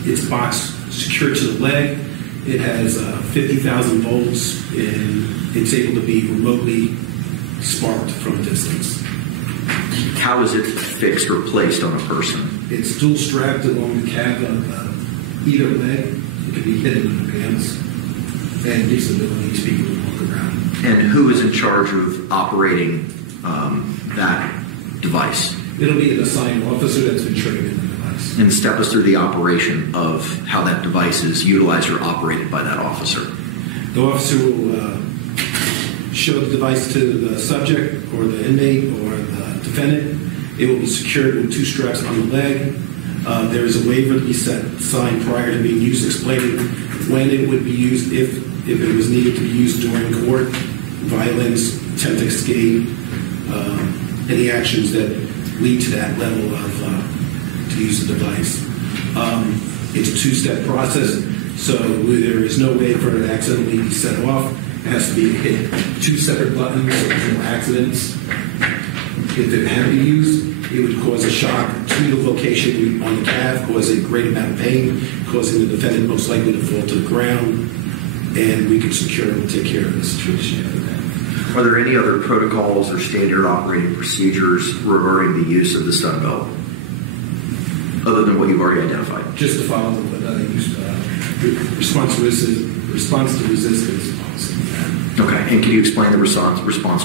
It's boxed secured to the leg. It has 50,000 volts, and it's able to be remotely sparked from a distance. How is it fixed or placed on a person? It's dual strapped along the calf of either leg. It can be hidden in the pants, and gives the ability to people to walk around. And who is in charge of operating that device? It'll be an assigned officer that's been trained in the device. And step us through the operation of how that device is utilized or operated by that officer. The officer will show the device to the subject or the inmate or the defendant. It will be secured with 2 straps on the leg. There is a waiver to be signed prior to being used, explaining when it would be used, if it was needed to be used during court, violence, attempt to escape, any actions that lead to that level of to use the device. It's a 2-step process, so there is no way for it to accidentally be set off. It has to be hit 2 separate buttons so there's no accidents. If it had to be used, it would cause a shock to the location on the calf, cause a great amount of pain, causing the defendant most likely to fall to the ground. and we can secure and take care of the situation after that. Are there any other protocols or standard operating procedures regarding the use of the stun belt, other than what you've already identified? Just to follow what I used, response to resistance policy. Okay, and can you explain the response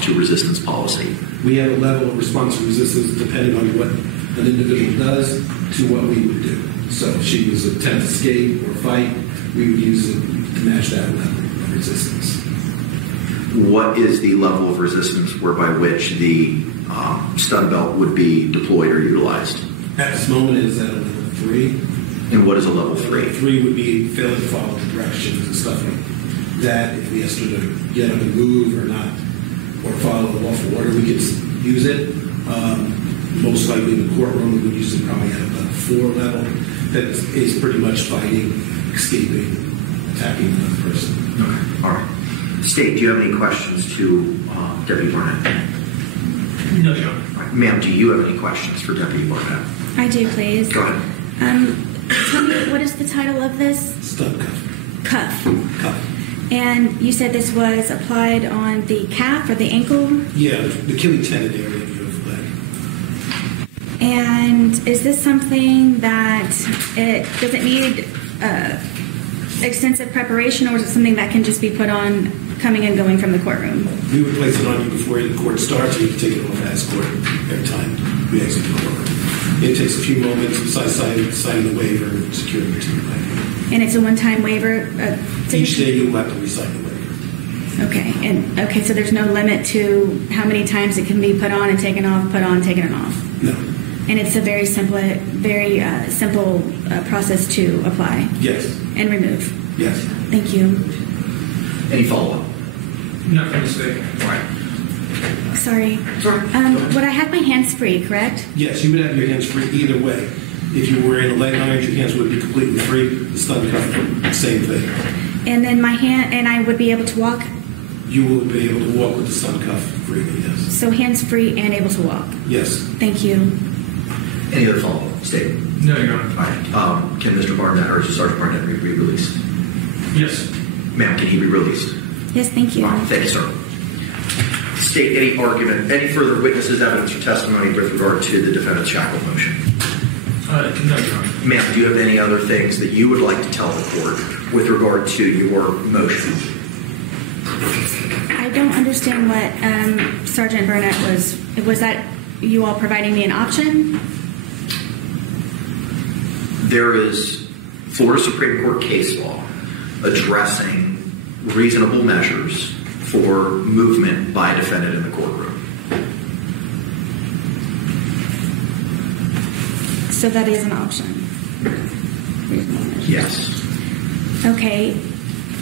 to resistance policy? We have a level of response to resistance depending on what an individual does to what we would do. So if she was attempt to escape or fight, we would use it to match that level of resistance. What is the level of resistance whereby which the stun belt would be deployed or utilized? At this moment, it is at a level 3. And what is a level 3? Level 3 would be failing to follow the directions and stuff like that. If we asked her to get up and move or not, or follow the lawful order, we could use it. Most likely in the courtroom, we would use it probably at a level 4 level. That is pretty much fighting, escaping, attacking another person. Okay, all right. State, do you have any questions to Deputy Barnett? No, Your Honor. Right. Ma'am, do you have any questions for Deputy Barnett? I do, please. Go ahead. Tell me, what is the title of this? Stun cuff. Cuff. Cuff. And you said this was applied on the calf or the ankle? Yeah, the Achilles tendon area of your leg. And is this something that does it need extensive preparation, or is it something that can just be put on coming and going from the courtroom? We would place it on you before the court starts. You can take it off as court every time we exit the courtroom. It takes a few moments besides signing the waiver and securing it to the leg. And it's a one-time waiver? Each day you'll have to recite the waiver. Okay, so there's no limit to how many times it can be put on and taken off, put on, taken off? No. And it's a very simple process to apply? Yes. And remove? Yes. Thank you. Any follow-up? Not for mistake. All right. Sorry. Would I have my hands free, correct? Yes, you would have your hands free either way. If you were in a leg irons, your hands would be completely free. The stun cuff, same thing. And then I would be able to walk? You will be able to walk with the stun cuff freely, yes. So hands free and able to walk? Yes. Thank you. Any other follow-up? State. No, Your Honor. All right. Can Mr. Barnett or Sergeant Barnett be released? Yes. Ma'am, can he be released? Yes, thank you. All right. Thank you, sir. State any argument, any further witnesses, evidence, or testimony with regard to the defendant's shackled motion? No, Your Honor. Ma'am, do you have any other things that you would like to tell the court with regard to your motion? I don't understand what Sergeant Burnett was that you all providing me an option? There is Florida Supreme Court case law addressing reasonable measures for movement by a defendant in the courtroom. So that is an option? Yes. Okay.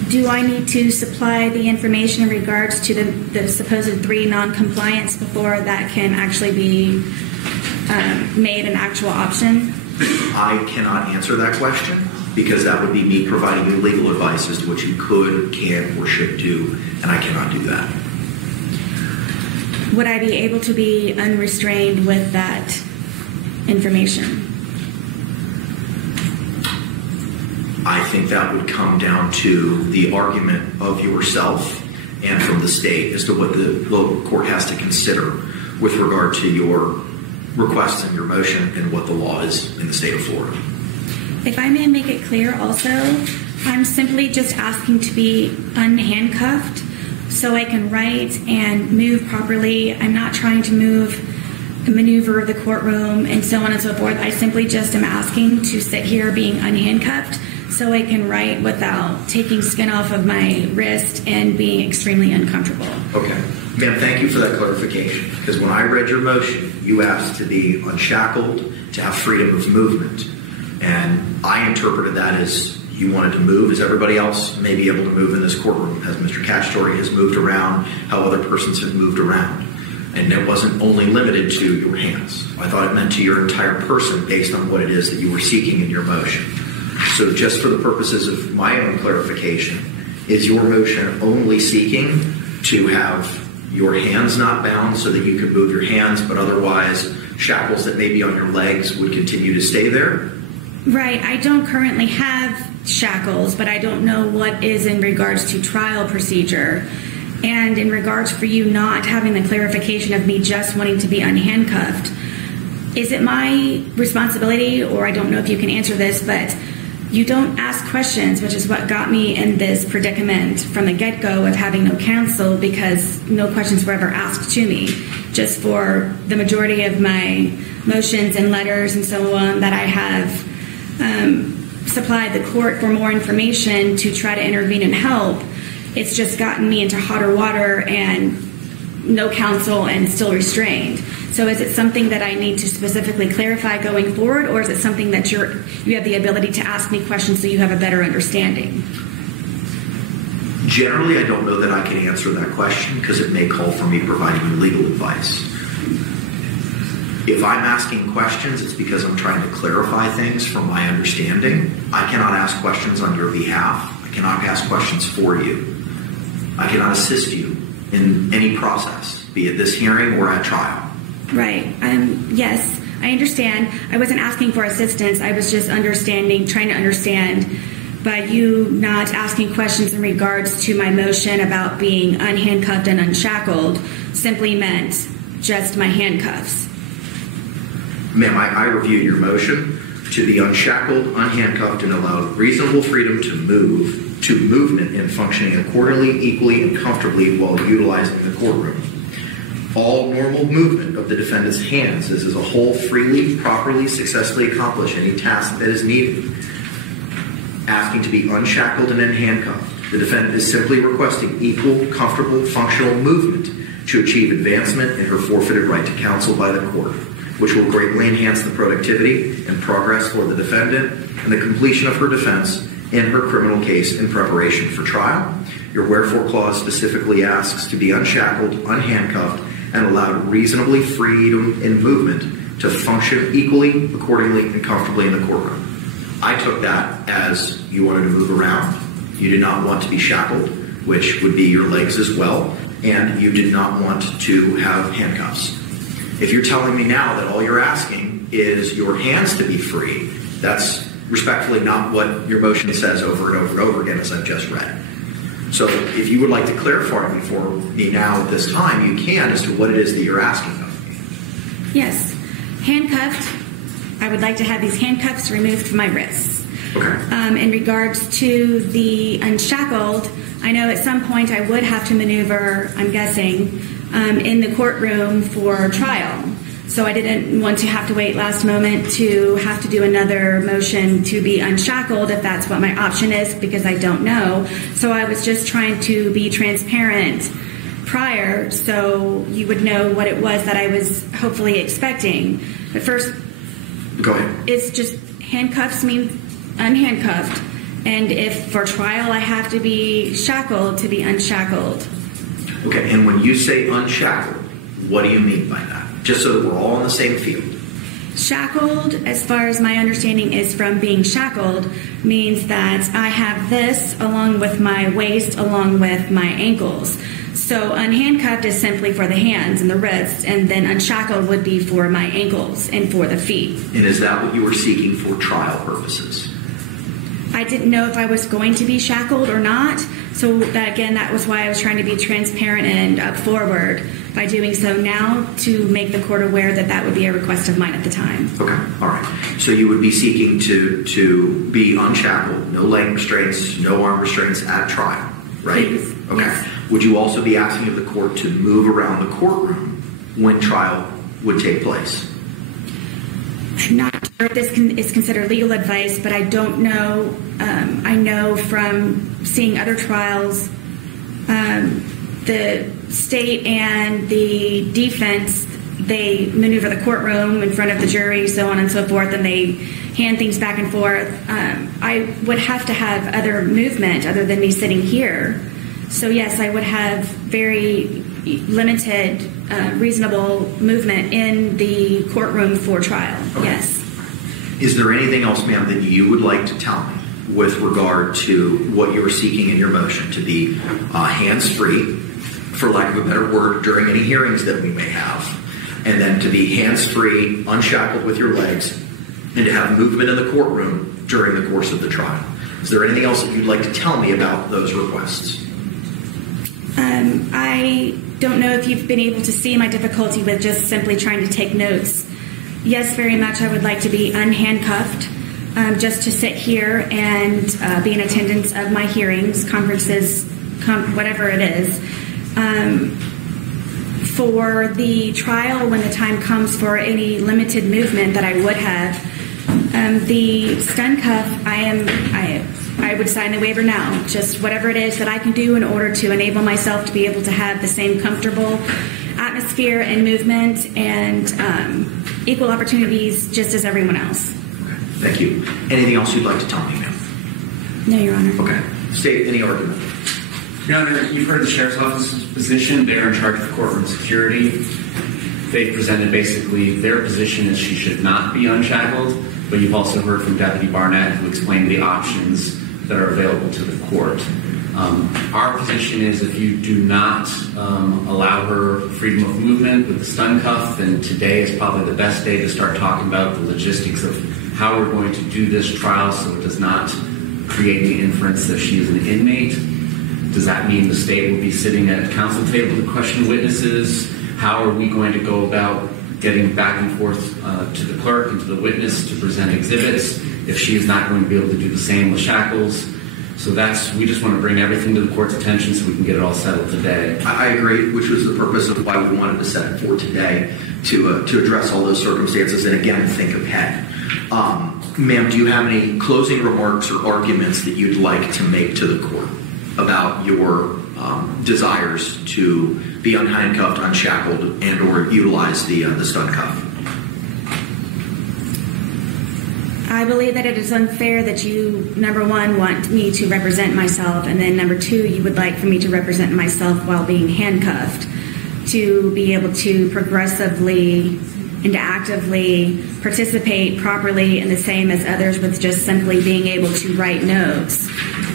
Do I need to supply the information in regards to the supposed 3 non-compliance before that can actually be made an actual option? I cannot answer that question because that would be me providing you legal advice as to what you could, can, or should do, and I cannot do that. Would I be able to be unrestrained with that information? I think that would come down to the argument of yourself and from the state as to what the local court has to consider with regard to your requests and your motion and what the law is in the state of Florida. If I may make it clear also, I'm simply just asking to be unhandcuffed so I can write and move properly. I'm not trying to maneuver the courtroom and so on and so forth. I simply just am asking to sit here being unhandcuffed so I can write without taking skin off of my wrist and being extremely uncomfortable. Okay. Ma'am, thank you for that clarification. Because when I read your motion, you asked to be unshackled, to have freedom of movement. And I interpreted that as you wanted to move as everybody else may be able to move in this courtroom, as Mr. Cacciatore has moved around, how other persons have moved around. And it wasn't only limited to your hands. I thought it meant to your entire person based on what it is that you were seeking in your motion. So just for the purposes of my own clarification, is your motion only seeking to have your hands not bound so that you can move your hands, but otherwise shackles that may be on your legs would continue to stay there? Right. I don't currently have shackles, but I don't know what is in regards to trial procedure. And in regards for you not having the clarification of me just wanting to be unhandcuffed, is it my responsibility, or I don't know if you can answer this, but you don't ask questions, which is what got me in this predicament from the get-go of having no counsel, because no questions were ever asked to me. Just for the majority of my motions and letters and so on that I have supplied the court for more information to try to intervene and help, it's just gotten me into hotter water and no counsel and still restrained. So is it something that I need to specifically clarify going forward, or is it something that you have the ability to ask me questions so you have a better understanding? Generally, I don't know that I can answer that question because it may call for me providing you legal advice. If I'm asking questions, it's because I'm trying to clarify things from my understanding. I cannot ask questions on your behalf. I cannot ask questions for you. I cannot assist you in any process, be it this hearing or at trial. Right. Yes, I understand. I wasn't asking for assistance. I was just trying to understand. By you not asking questions in regards to my motion about being unhandcuffed and unshackled simply meant just my handcuffs. Ma'am, I reviewed your motion to be unshackled, unhandcuffed, and allowed reasonable freedom to movement and functioning accordingly, equally, and comfortably while utilizing the courtroom. All normal movement of the defendant's hands is as a whole freely, properly, successfully accomplish any task that is needed. Asking to be unshackled and unhandcuffed, the defendant is simply requesting equal, comfortable, functional movement to achieve advancement in her forfeited right to counsel by the court, which will greatly enhance the productivity and progress for the defendant and the completion of her defense in her criminal case in preparation for trial. Your wherefore clause specifically asks to be unshackled, unhandcuffed, and allowed reasonably freedom in movement to function equally, accordingly, and comfortably in the courtroom. I took that as you wanted to move around. You did not want to be shackled, which would be your legs as well, and you did not want to have handcuffs. If you're telling me now that all you're asking is your hands to be free, that's respectfully not what your motion says over and over and over again, as I've just read. So if you would like to clarify for me now at this time, you can, as to what it is that you're asking of me. Yes. Handcuffed. I would like to have these handcuffs removed from my wrists. Okay. In regards to the unshackled, I know at some point I would have to maneuver, I'm guessing, in the courtroom for trial. So I didn't want to have to wait last moment to have to do another motion to be unshackled if that's what my option is, because I don't know. So I was just trying to be transparent prior so you would know what it was that I was hopefully expecting. But first, go ahead. It's just handcuffs mean unhandcuffed. And if for trial I have to be shackled, to be unshackled. Okay, and when you say unshackled, what do you mean by that? Just so that we're all on the same field. Shackled, as far as my understanding is from being shackled, means that I have this along with my waist, along with my ankles. So unhandcuffed is simply for the hands and the wrists, and then unshackled would be for my ankles and for the feet. And is that what you were seeking for trial purposes? I didn't know if I was going to be shackled or not. So that was why I was trying to be transparent and up forward by doing so now, to make the court aware that that would be a request of mine at the time. Okay, all right. So you would be seeking to be unshackled, no leg restraints, no arm restraints at trial, right? Please. Okay. Yes. Would you also be asking of the court to move around the courtroom when trial would take place? I'm not sure if this is considered legal advice, but I don't know. I know from seeing other trials, the state and the defense, they maneuver the courtroom in front of the jury, so on and so forth, and they hand things back and forth. I would have to have other movement other than me sitting here. So yes, I would have very limited, reasonable movement in the courtroom for trial. Okay. Yes. Is there anything else, ma'am, that you would like to tell me with regard to what you're seeking in your motion to be hands-free, for lack of a better word, during any hearings that we may have, and then to be hands-free, unshackled with your legs, and to have movement in the courtroom during the course of the trial? Is there anything else that you'd like to tell me about those requests? I don't know if you've been able to see my difficulty with just simply trying to take notes. Yes, very much I would like to be unhandcuffed, just to sit here and be in attendance of my hearings, conferences, whatever it is. For the trial, when the time comes for any limited movement that I would have, the stun cuff, I would sign the waiver now. Just whatever it is that I can do in order to enable myself to be able to have the same comfortable atmosphere and movement and equal opportunities just as everyone else. Okay, thank you. Anything else you'd like to tell me, ma'am? No, Your Honor. Okay. State any argument. Your Honor, you've heard the Sheriff's Office's position. They're in charge of courtroom security. They presented basically their position is she should not be unshackled, but you've also heard from Deputy Barnett who explained the options that are available to the court. Our position is if you do not allow her freedom of movement with the stun cuff, then today is probably the best day to start talking about the logistics of how we're going to do this trial so it does not create the inference that she is an inmate. Does that mean the state will be sitting at a counsel table to question witnesses? How are we going to go about getting back and forth to the clerk and to the witness to present exhibits if she is not going to be able to do the same with shackles? So we just want to bring everything to the court's attention so we can get it all settled today. I agree, which was the purpose of why we wanted to set it for today, to address all those circumstances and again think ahead. Ma'am, do you have any closing remarks or arguments that you'd like to make to the court about your desires to be unhandcuffed, unshackled, and or utilize the stun cuff? I believe that it is unfair that you, number one, want me to represent myself, and then number two, you would like for me to represent myself while being handcuffed, to be able to progressively and to actively participate properly in the same as others with just simply being able to write notes.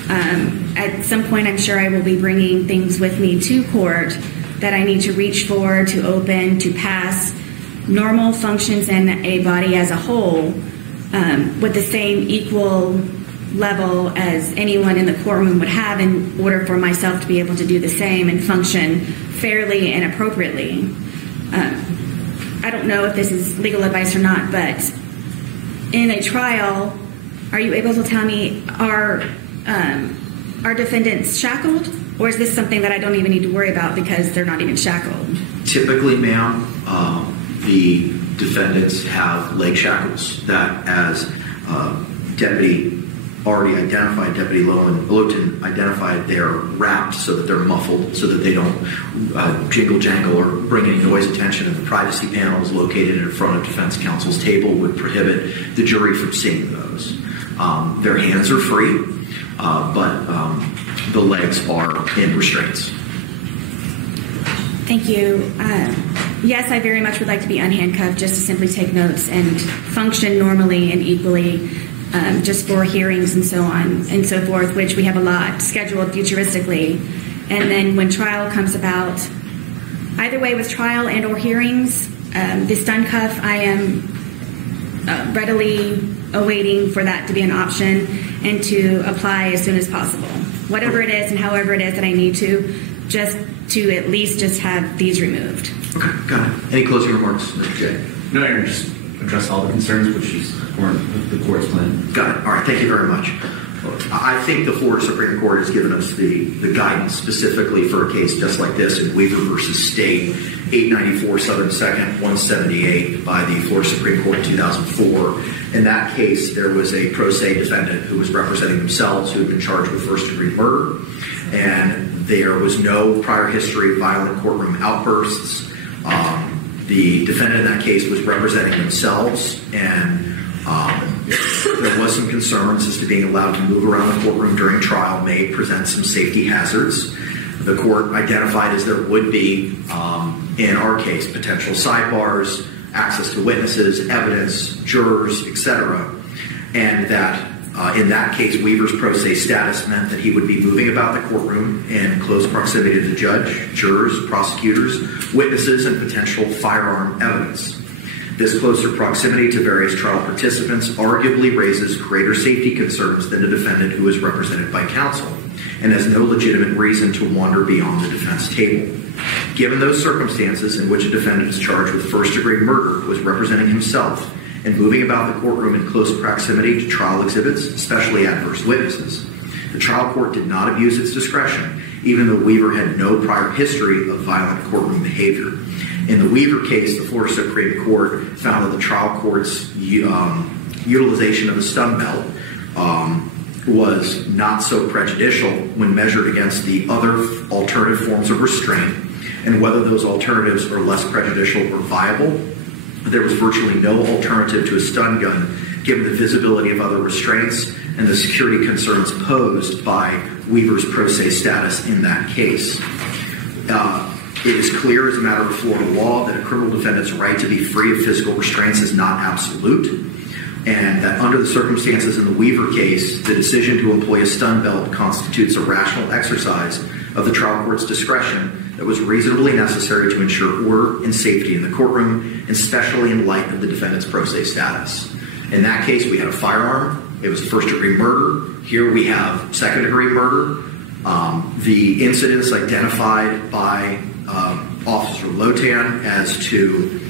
At some point, I'm sure I will be bringing things with me to court that I need to reach for, to open, to pass normal functions in a body as a whole with the same equal level as anyone in the courtroom would have in order for myself to be able to do the same and function fairly and appropriately. I don't know if this is legal advice or not, but in a trial, are you able to tell me are defendants shackled, or is this something that I don't even need to worry about because they're not even shackled? Typically, ma'am, the defendants have leg shackles that, as Deputy Lowton identified, they're wrapped so that they're muffled, so that they don't jingle jangle or bring any noise attention. And the privacy panels located in front of defense counsel's table would prohibit the jury from seeing those. Their hands are free, but the legs are in restraints. Thank you. Yes, I very much would like to be unhandcuffed just to simply take notes and function normally and equally just for hearings and so on and so forth, which we have a lot scheduled futuristically. And then when trial comes about, either way with trial and or hearings, the stun cuff, I am readily awaiting for that to be an option and to apply as soon as possible. Whatever it is and however it is that I need to, just to at least just have these removed. Okay, got it. Any closing remarks, Mr. Jay? No, Aaron, just address all the concerns which is the court's plan. Got it. All right, thank you very much. I think the Florida Supreme Court has given us the guidance specifically for a case just like this in Weaver versus State, 894 Southern 2nd, 178 by the Florida Supreme Court in 2004. In that case, there was a pro se defendant who was representing themselves who had been charged with first-degree murder, and there was no prior history of violent courtroom outbursts. The defendant in that case was representing themselves, and there was some concerns as to being allowed to move around the courtroom during trial may present some safety hazards. The court identified as there would be, in our case, potential sidebars, access to witnesses, evidence, jurors, etc., and that in that case, Weaver's pro se status meant that he would be moving about the courtroom in close proximity to the judge, jurors, prosecutors, witnesses, and potential firearm evidence. This closer proximity to various trial participants arguably raises greater safety concerns than a defendant who is represented by counsel and has no legitimate reason to wander beyond the defense table. Given those circumstances in which a defendant is charged with first-degree murder was representing himself and moving about the courtroom in close proximity to trial exhibits, especially adverse witnesses, the trial court did not abuse its discretion, even though Weaver had no prior history of violent courtroom behavior. In the Weaver case, the Florida Supreme Court found that the trial court's utilization of a stun belt was not so prejudicial when measured against the other alternative forms of restraint, and whether those alternatives are less prejudicial or viable. There was virtually no alternative to a stun gun given the visibility of other restraints and the security concerns posed by Weaver's pro se status in that case. It is clear as a matter of Florida law that a criminal defendant's right to be free of physical restraints is not absolute, and that under the circumstances in the Weaver case, the decision to employ a stun belt constitutes a rational exercise of the trial court's discretion that was reasonably necessary to ensure order and safety in the courtroom, especially in light of the defendant's pro se status. In that case, we had a firearm. It was first-degree murder. Here we have second-degree murder. The incidents identified by Officer Lotan as to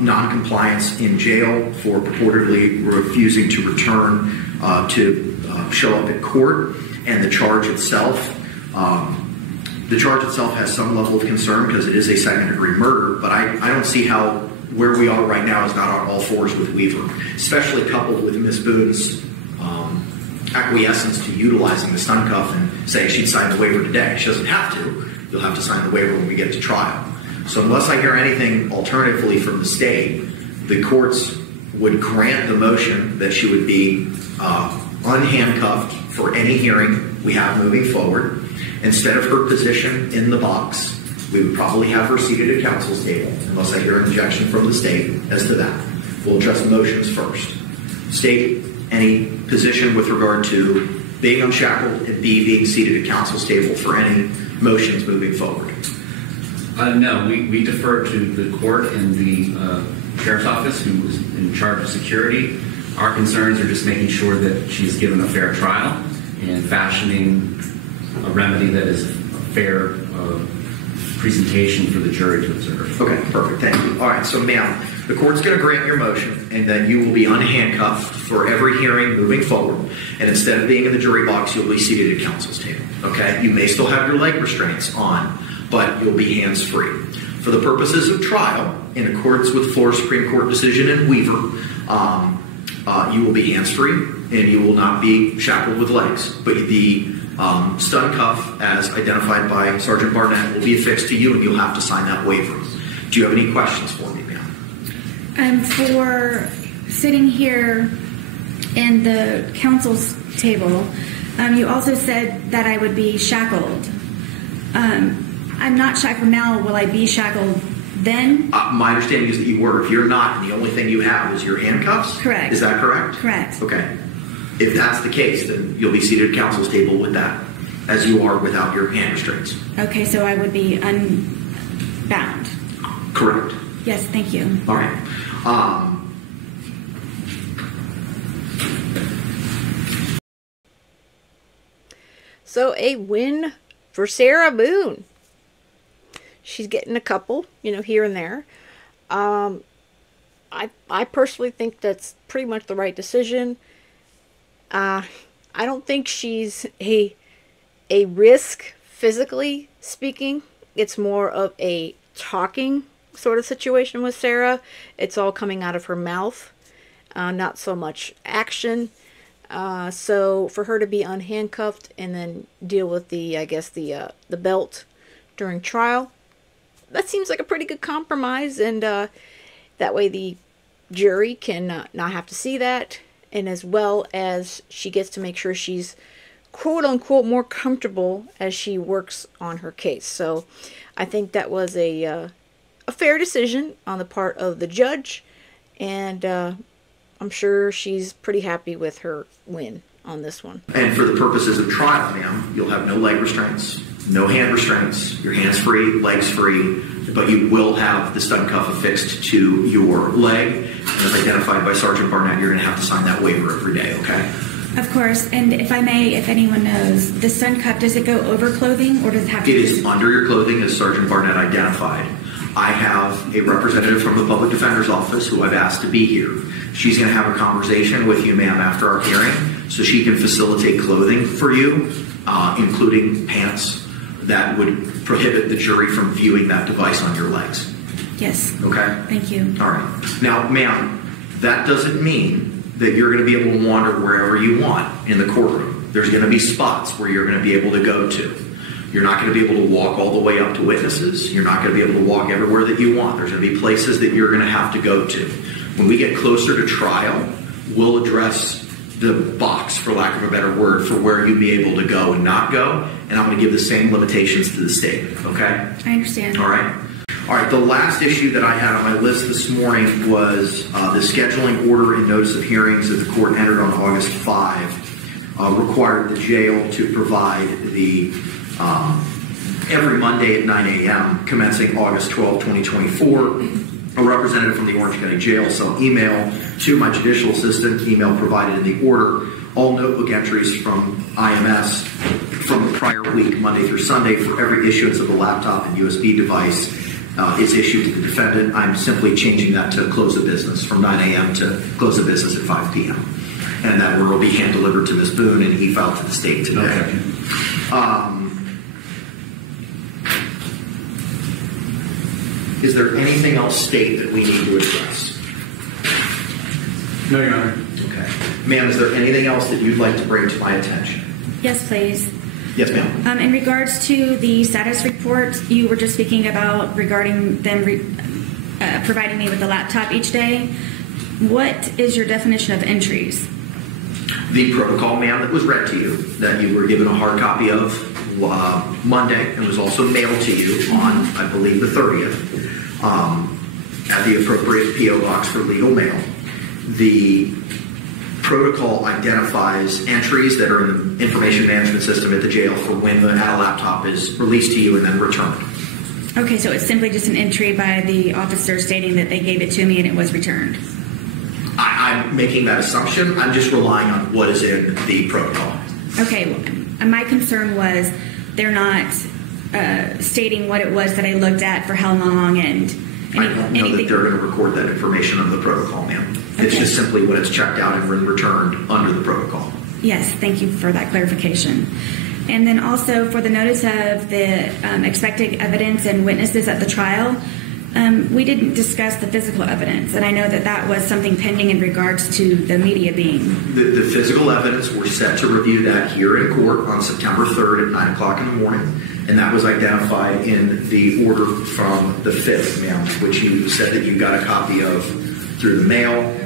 noncompliance in jail for purportedly refusing to return to show up at court, and the charge itself. The charge itself has some level of concern because it is a second-degree murder, but I don't see how where we are right now is not on all fours with Weaver, especially coupled with Ms. Boone's acquiescence to utilizing the stun cuff and saying she'd sign the waiver today. She doesn't have to. You'll have to sign the waiver when we get to trial. So unless I hear anything alternatively from the state, the courts would grant the motion that she would be unhandcuffed for any hearing we have moving forward. Instead of her position in the box, we would probably have her seated at counsel's table, unless I hear an objection from the state as to that. We'll address the motions first. State, any position with regard to being unshackled and B, being seated at counsel's table for any motions moving forward? No, we defer to the court and the sheriff's office, who is in charge of security. Our concerns are just making sure that she's given a fair trial and fashioning a remedy that is a fair presentation for the jury to observe. Okay, perfect. Thank you. All right, so now the court's going to grant your motion, and then you will be unhandcuffed for every hearing moving forward. And instead of being in the jury box, you'll be seated at counsel's table. Okay? You may still have your leg restraints on, but you'll be hands-free. For the purposes of trial, in accordance with Florida Supreme Court decision in Weaver, you will be hands-free and you will not be shackled with legs. But the stun cuff, as identified by Sergeant Barnett, will be affixed to you and you'll have to sign that waiver. Do you have any questions for me, ma'am? For sitting here in the counsel's table, you also said that I would be shackled. I'm not shackled now. Will I be shackled then? My understanding is that you were. If you're not, and the only thing you have is your handcuffs? Correct. Is that correct? Correct. Okay. If that's the case, then you'll be seated at counsel's table with that, as you are without your hand restraints. Okay, so I would be unbound. Correct. Yes, thank you. All right. So a win for Sarah Boone. She's getting a couple, here and there. I personally think that's pretty much the right decision. I don't think she's a risk, physically speaking. It's more of a talking sort of situation with Sarah. It's all coming out of her mouth, not so much action. So for her to be unhandcuffed and then deal with the belt during trial, that seems like a pretty good compromise, and that way the jury can not have to see that, and as well as she gets to make sure she's quote-unquote more comfortable as she works on her case. So I think that was a fair decision on the part of the judge, and I'm sure she's pretty happy with her win on this one. And for the purposes of trial, ma'am, you'll have no leg restraints, no hand restraints, your hands free, legs free, but you will have the stun cuff affixed to your leg. And as identified by Sergeant Barnett, you're going to have to sign that waiver every day, okay? Of course, and if I may, if anyone knows, the stun cuff, does it go over clothing or does it have to It is under your clothing, as Sergeant Barnett identified. I have a representative from the Public Defender's Office who I've asked to be here. She's going to have a conversation with you, ma'am, after our hearing, so she can facilitate clothing for you, including pants that would prohibit the jury from viewing that device on your legs. Yes. Okay? Thank you. All right. Now, ma'am, that doesn't mean that you're going to be able to wander wherever you want in the courtroom. There's going to be spots where you're going to be able to go to. You're not going to be able to walk all the way up to witnesses. You're not going to be able to walk everywhere that you want. There's going to be places that you're going to have to go to. When we get closer to trial, we'll address the box, for lack of a better word, for where you'd be able to go and not go, and I'm going to give the same limitations to the state, okay? I understand. All right. All right, the last issue that I had on my list this morning was the scheduling order and notice of hearings that the court entered on August 5 required the jail to provide the every Monday at 9 a.m. commencing August 12, 2024, a representative from the Orange County Jail shall email to my judicial assistant, email provided in the order, all notebook entries from IMS from the prior week, Monday through Sunday, for every issuance of a laptop and USB device is issued to the defendant. I'm simply changing that to close of business from 9 a.m. to close of business at 5 p.m. And that order will be hand delivered to Ms. Boone and e-filed to the state today. Okay. Is there anything else, state, that we need to address? No, Your Honor. Okay. Ma'am, is there anything else that you'd like to bring to my attention? Yes, please. Yes, ma'am. In regards to the status report you were just speaking about regarding them providing me with a laptop each day, what is your definition of entries? The protocol, ma'am, that was read to you, that you were given a hard copy of Monday and was also mailed to you on, I believe, the 30th, at the appropriate P.O. box for legal mail. The protocol identifies entries that are in the information management system at the jail for when the laptop is released to you and then returned. Okay, so it's simply just an entry by the officer stating that they gave it to me and it was returned. I'm making that assumption. I'm just relying on what is in the protocol. Okay, well, my concern was they're not stating what it was that I looked at for how long and I don't know that they're going to record that information on the protocol, ma'am. It's just simply when it's checked out and returned under the protocol. Yes, thank you for that clarification. And then also for the notice of the expected evidence and witnesses at the trial, we didn't discuss the physical evidence, and I know that that was something pending in regards to the media being. The physical evidence, we're set to review that here in court on September 3rd at 9 o'clock in the morning, and that was identified in the order from the 5th, ma'am, which you said that you got a copy of through the mail.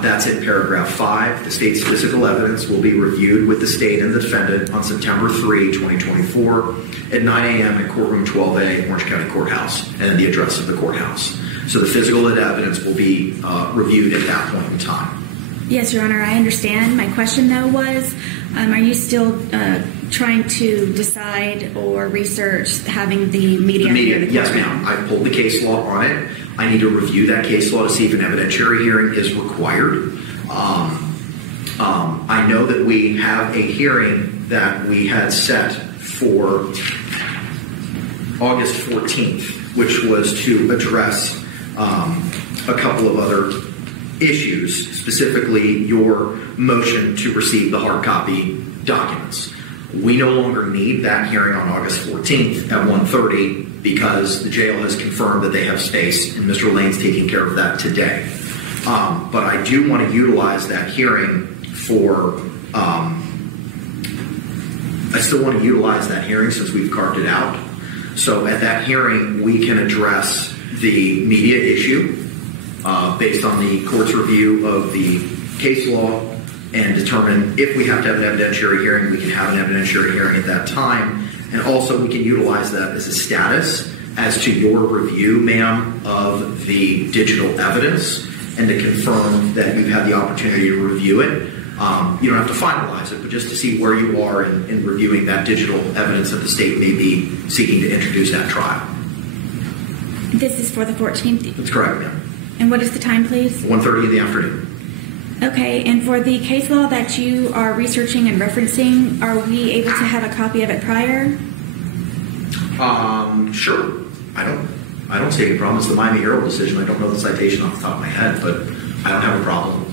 That's in paragraph 5. The state's physical evidence will be reviewed with the state and the defendant on September 3, 2024 at 9 a.m. in courtroom 12A, Orange County Courthouse, and the address of the courthouse. So the physical evidence will be reviewed at that point in time. Yes, Your Honor, I understand. My question, though, was, are you still trying to decide or research having the media? Yes, ma'am. I pulled the case law on it. I need to review that case law to see if an evidentiary hearing is required. I know that we have a hearing that we had set for August 14th, which was to address a couple of other issues, specifically your motion to receive the hard copy documents. We no longer need that hearing on August 14th at 1:30 because the jail has confirmed that they have space and Mr. Lane's taking care of that today. But I do want to utilize that hearing for, I still want to utilize that hearing since we've carved it out. So at that hearing, we can address the media issue based on the court's review of the case law and determine if we have to have an evidentiary hearing, we can have an evidentiary hearing at that time. And also we can utilize that as a status as to your review, ma'am, of the digital evidence and to confirm that you've had the opportunity to review it. You don't have to finalize it, but just to see where you are in reviewing that digital evidence that the state may be seeking to introduce at trial. This is for the 14th? That's correct, ma'am. And what is the time, please? 1:30 in the afternoon. Okay, and for the case law that you are researching and referencing, are we able to have a copy of it prior? Sure. I don't see any problem. It's the Miami Herald decision. I don't know the citation off the top of my head, but I don't have a problem.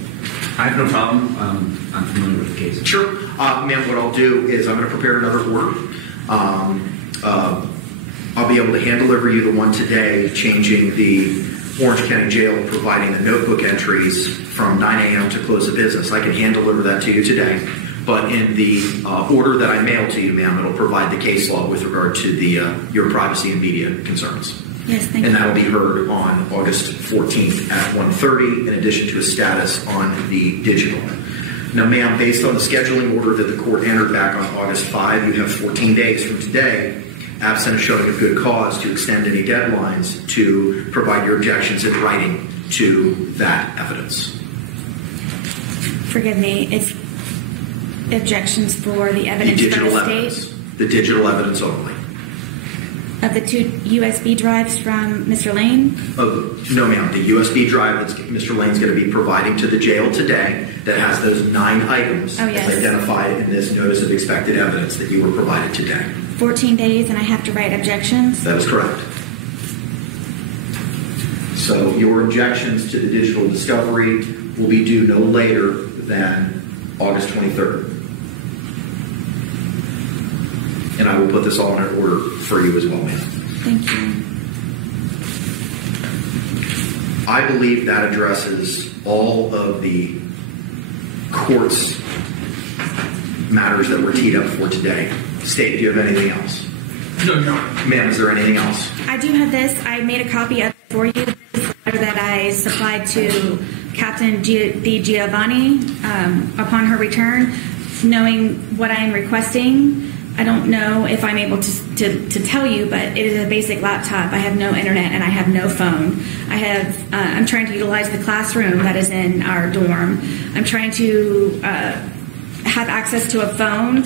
I have no problem. I'm familiar with the case. Sure. Ma'am, what I'll do is I'm going to prepare another order. I'll be able to hand deliver you the one today, changing the Orange County Jail, providing the notebook entries from 9 a.m. to close of business. I can hand deliver that to you today. But in the order that I mail to you, ma'am, it'll provide the case law with regard to your privacy and media concerns. Yes, thank you. And that will be heard on August 14th at 1:30, in addition to a status on the digital. Now, ma'am, based on the scheduling order that the court entered back on August 5, you have 14 days from today, absent of showing a good cause, to extend any deadlines to provide your objections in writing to that evidence. Forgive me, it's objections for the evidence The from digital the state? evidence. The digital evidence only. Of the 2 USB drives from Mr. Lane? No, ma'am. The USB drive that Mr. Lane's going to be providing to the jail today that has those 9 items yes. as identified in this notice of expected evidence that you were provided today. 14 days and I have to write objections? That is correct. So your objections to the digital discovery will be due no later than August 23rd. And I will put this all in an order for you as well, ma'am. Thank you. I believe that addresses all of the court's matters that were teed up for today. State, do you have anything else? No, Your Honor. Ma'am, is there anything else? I do have this. I made a copy of it for you. This is a letter that I supplied to Captain Di Giovanni upon her return, knowing what I am requesting. I don't know if I'm able to tell you, but it is a basic laptop. I have no internet and I have no phone. I'm trying to utilize the classroom that is in our dorm. I'm trying to have access to a phone.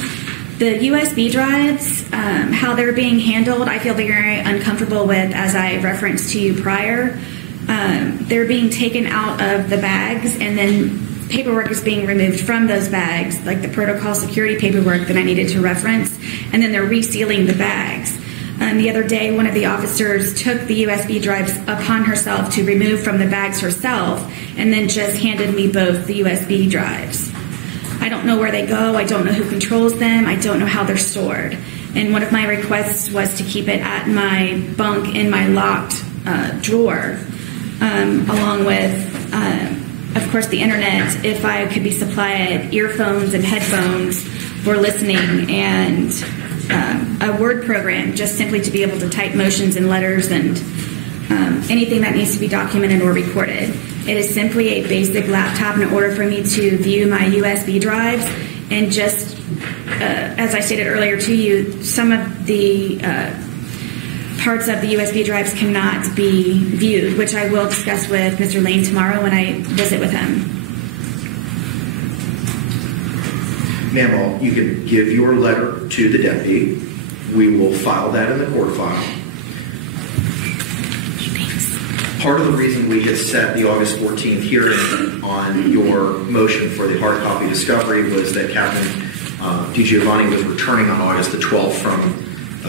The USB drives, how they're being handled, I feel very uncomfortable with, as I referenced to you prior. They're being taken out of the bags, and then paperwork is being removed from those bags, like the protocol security paperwork that I needed to reference, and then they're resealing the bags. The other day, one of the officers took the USB drives upon herself to remove from the bags herself, and then just handed me both the USB drives. I don't know where they go. I don't know who controls them. I don't know how they're stored. And one of my requests was to keep it at my bunk in my locked drawer, along with, of course, the internet, if I could be supplied earphones and headphones for listening, and a word program just simply to be able to type motions and letters and anything that needs to be documented or recorded. It is simply a basic laptop in order for me to view my USB drives, and just as I stated earlier to you, some of the parts of the USB drives cannot be viewed, which I will discuss with Mr. Lane tomorrow when I visit with him. Ma'am, you can give your letter to the deputy. We will file that in the court file. Part of the reason we had set the August 14th hearing on your motion for the hard copy discovery was that Captain Di Giovanni was returning on August the 12th from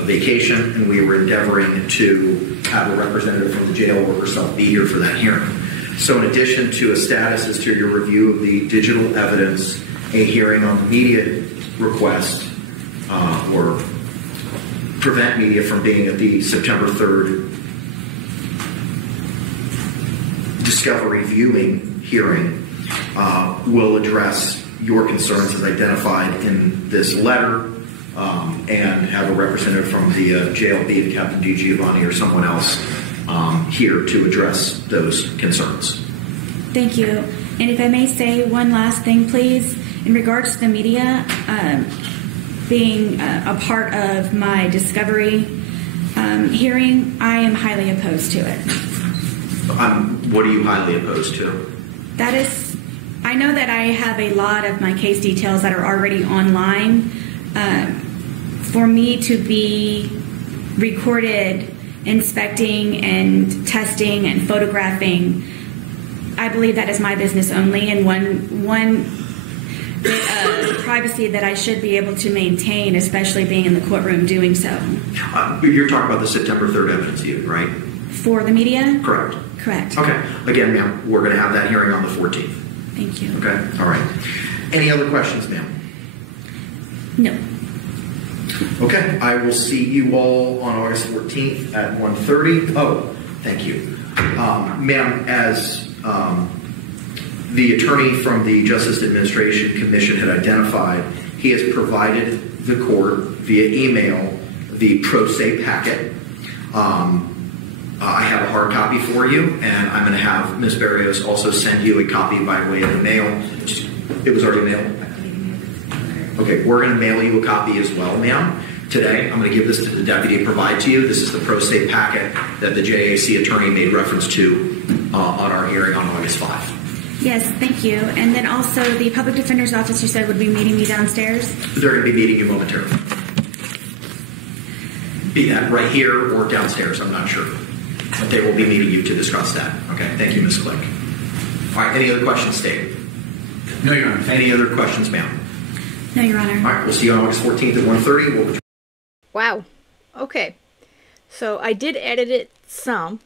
a vacation, and we were endeavoring to have a representative from the jail or herself be here for that hearing. So in addition to a status as to your review of the digital evidence, a hearing on the media request, or prevent media from being at the September 3rd discovery viewing hearing, will address your concerns as identified in this letter, and have a representative from the jail, be it Captain Di Giovanni or someone else, here to address those concerns. Thank you. And if I may say one last thing, please, in regards to the media being a part of my discovery hearing, I am highly opposed to it. What are you highly opposed to? That is, I know that I have a lot of my case details that are already online. For me to be recorded inspecting and testing and photographing, I believe that is my business only, and one bit of privacy that I should be able to maintain, especially being in the courtroom doing so. You're talking about the September 3rd evidence unit, right? For the media? Correct. Correct. Okay. Again, ma'am, we're going to have that hearing on the 14th. Thank you. Okay. All right. Any other questions, ma'am? No. Okay. I will see you all on August 14th at 1:30. Oh, thank you. Ma'am, as the attorney from the Justice Administration Commission had identified, he has provided the court via email the pro se packet. I have a hard copy for you, and I'm going to have Ms. Barrios also send you a copy by way of the mail. It was already mailed? Okay, we're going to mail you a copy as well, ma'am. Today, I'm going to give this to the deputy to provide to you. This is the pro se packet that the JAC attorney made reference to on our hearing on August 5. Yes, thank you. And then also the public defender's office, you said, would be meeting me downstairs? They're going to be meeting you momentarily. Be that right here or downstairs, I'm not sure. But they will be meeting you to discuss that. Okay, thank you, Ms. Click. All right, any other questions, Dave? No, Your Honor. Any other questions, ma'am? No, Your Honor. All right, we'll see you on August 14th at 1:30. We'll... Wow. Okay. So I did edit it some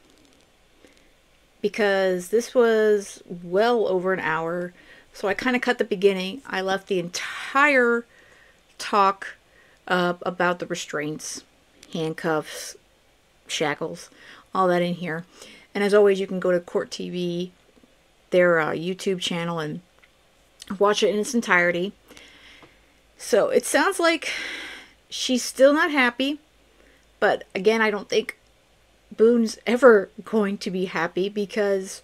because this was well over an hour. So I kind of cut the beginning. I left the entire talk about the restraints, handcuffs, shackles, all that in here. And as always, you can go to Court TV, their YouTube channel, and watch it in its entirety. So it sounds like she's still not happy, but again, I don't think Boone's ever going to be happy because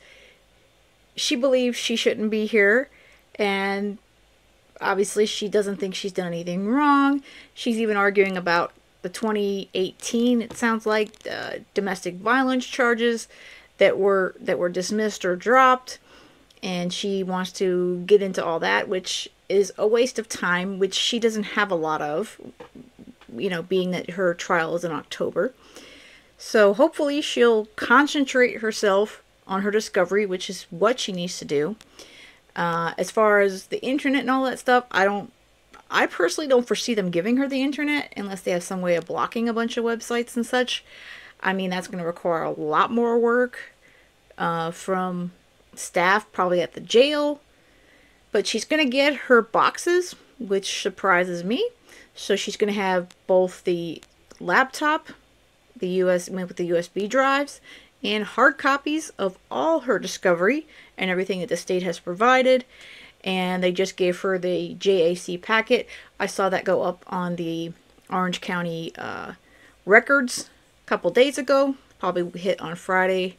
she believes she shouldn't be here, and obviously she doesn't think she's done anything wrong. She's even arguing about the 2018, it sounds like, domestic violence charges that were dismissed or dropped, and she wants to get into all that, which is a waste of time, which she doesn't have a lot of, you know, being that her trial is in October. So hopefully she'll concentrate herself on her discovery, which is what she needs to do. As far as the internet and all that stuff, I personally don't foresee them giving her the internet unless they have some way of blocking a bunch of websites and such. I mean, that's going to require a lot more work from staff, probably at the jail. But she's going to get her boxes, which surprises me. So she's going to have both the laptop, with the USB drives, and hard copies of all her discovery and everything that the state has provided. And they just gave her the JAC packet. I saw that go up on the Orange County records a couple days ago. Probably hit on Friday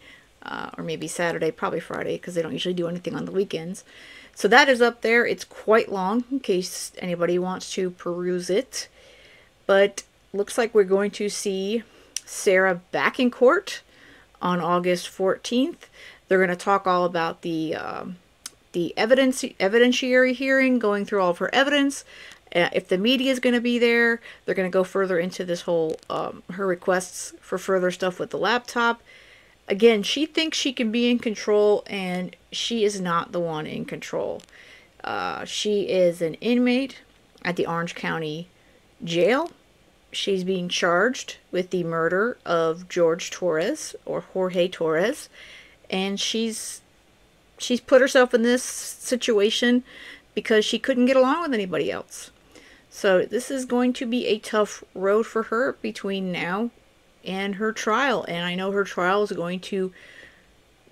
or maybe Saturday, probably Friday, because they don't usually do anything on the weekends. So that is up there. It's quite long in case anybody wants to peruse it. But looks like we're going to see Sarah back in court on August 14th. They're going to talk all about the evidentiary hearing, going through all of her evidence. If the media is going to be there, they're going to go further into this whole, her requests for further stuff with the laptop. Again, she thinks she can be in control, and she is not the one in control. She is an inmate at the Orange County Jail. She's being charged with the murder of George Torres, or Jorge Torres, and she's put herself in this situation because she couldn't get along with anybody else. So this is going to be a tough road for her between now and her trial. And I know her trial is going to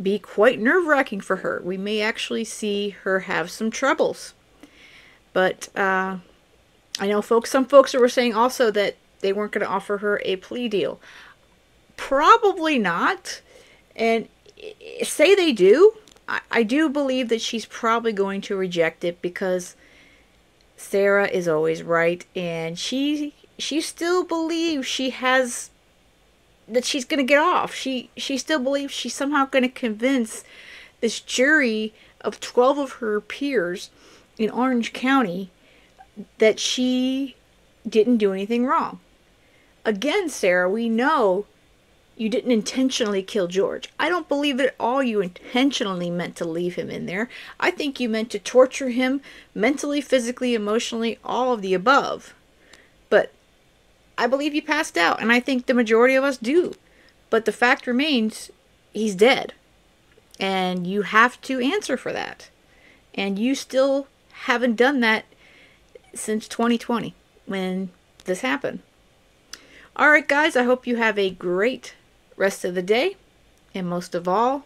be quite nerve-wracking for her. We may actually see her have some troubles. But I know some folks were saying also that they weren't going to offer her a plea deal. Probably not. And say they do, I do believe that she's probably going to reject it because Sarah is always right, and she still believes that she's going to get off. She still believes she's somehow going to convince this jury of 12 of her peers in Orange County that she didn't do anything wrong. Again, Sarah, we know you didn't intentionally kill George. I don't believe at all you intentionally meant to leave him in there. I think you meant to torture him mentally, physically, emotionally, all of the above. But I believe you passed out, and I think the majority of us do. But the fact remains, he's dead. And you have to answer for that. And you still haven't done that since 2020 when this happened. All right, guys, I hope you have a great rest of the day. And most of all,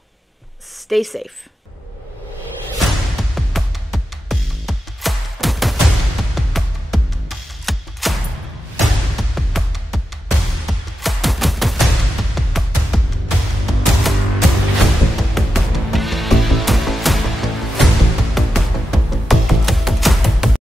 stay safe.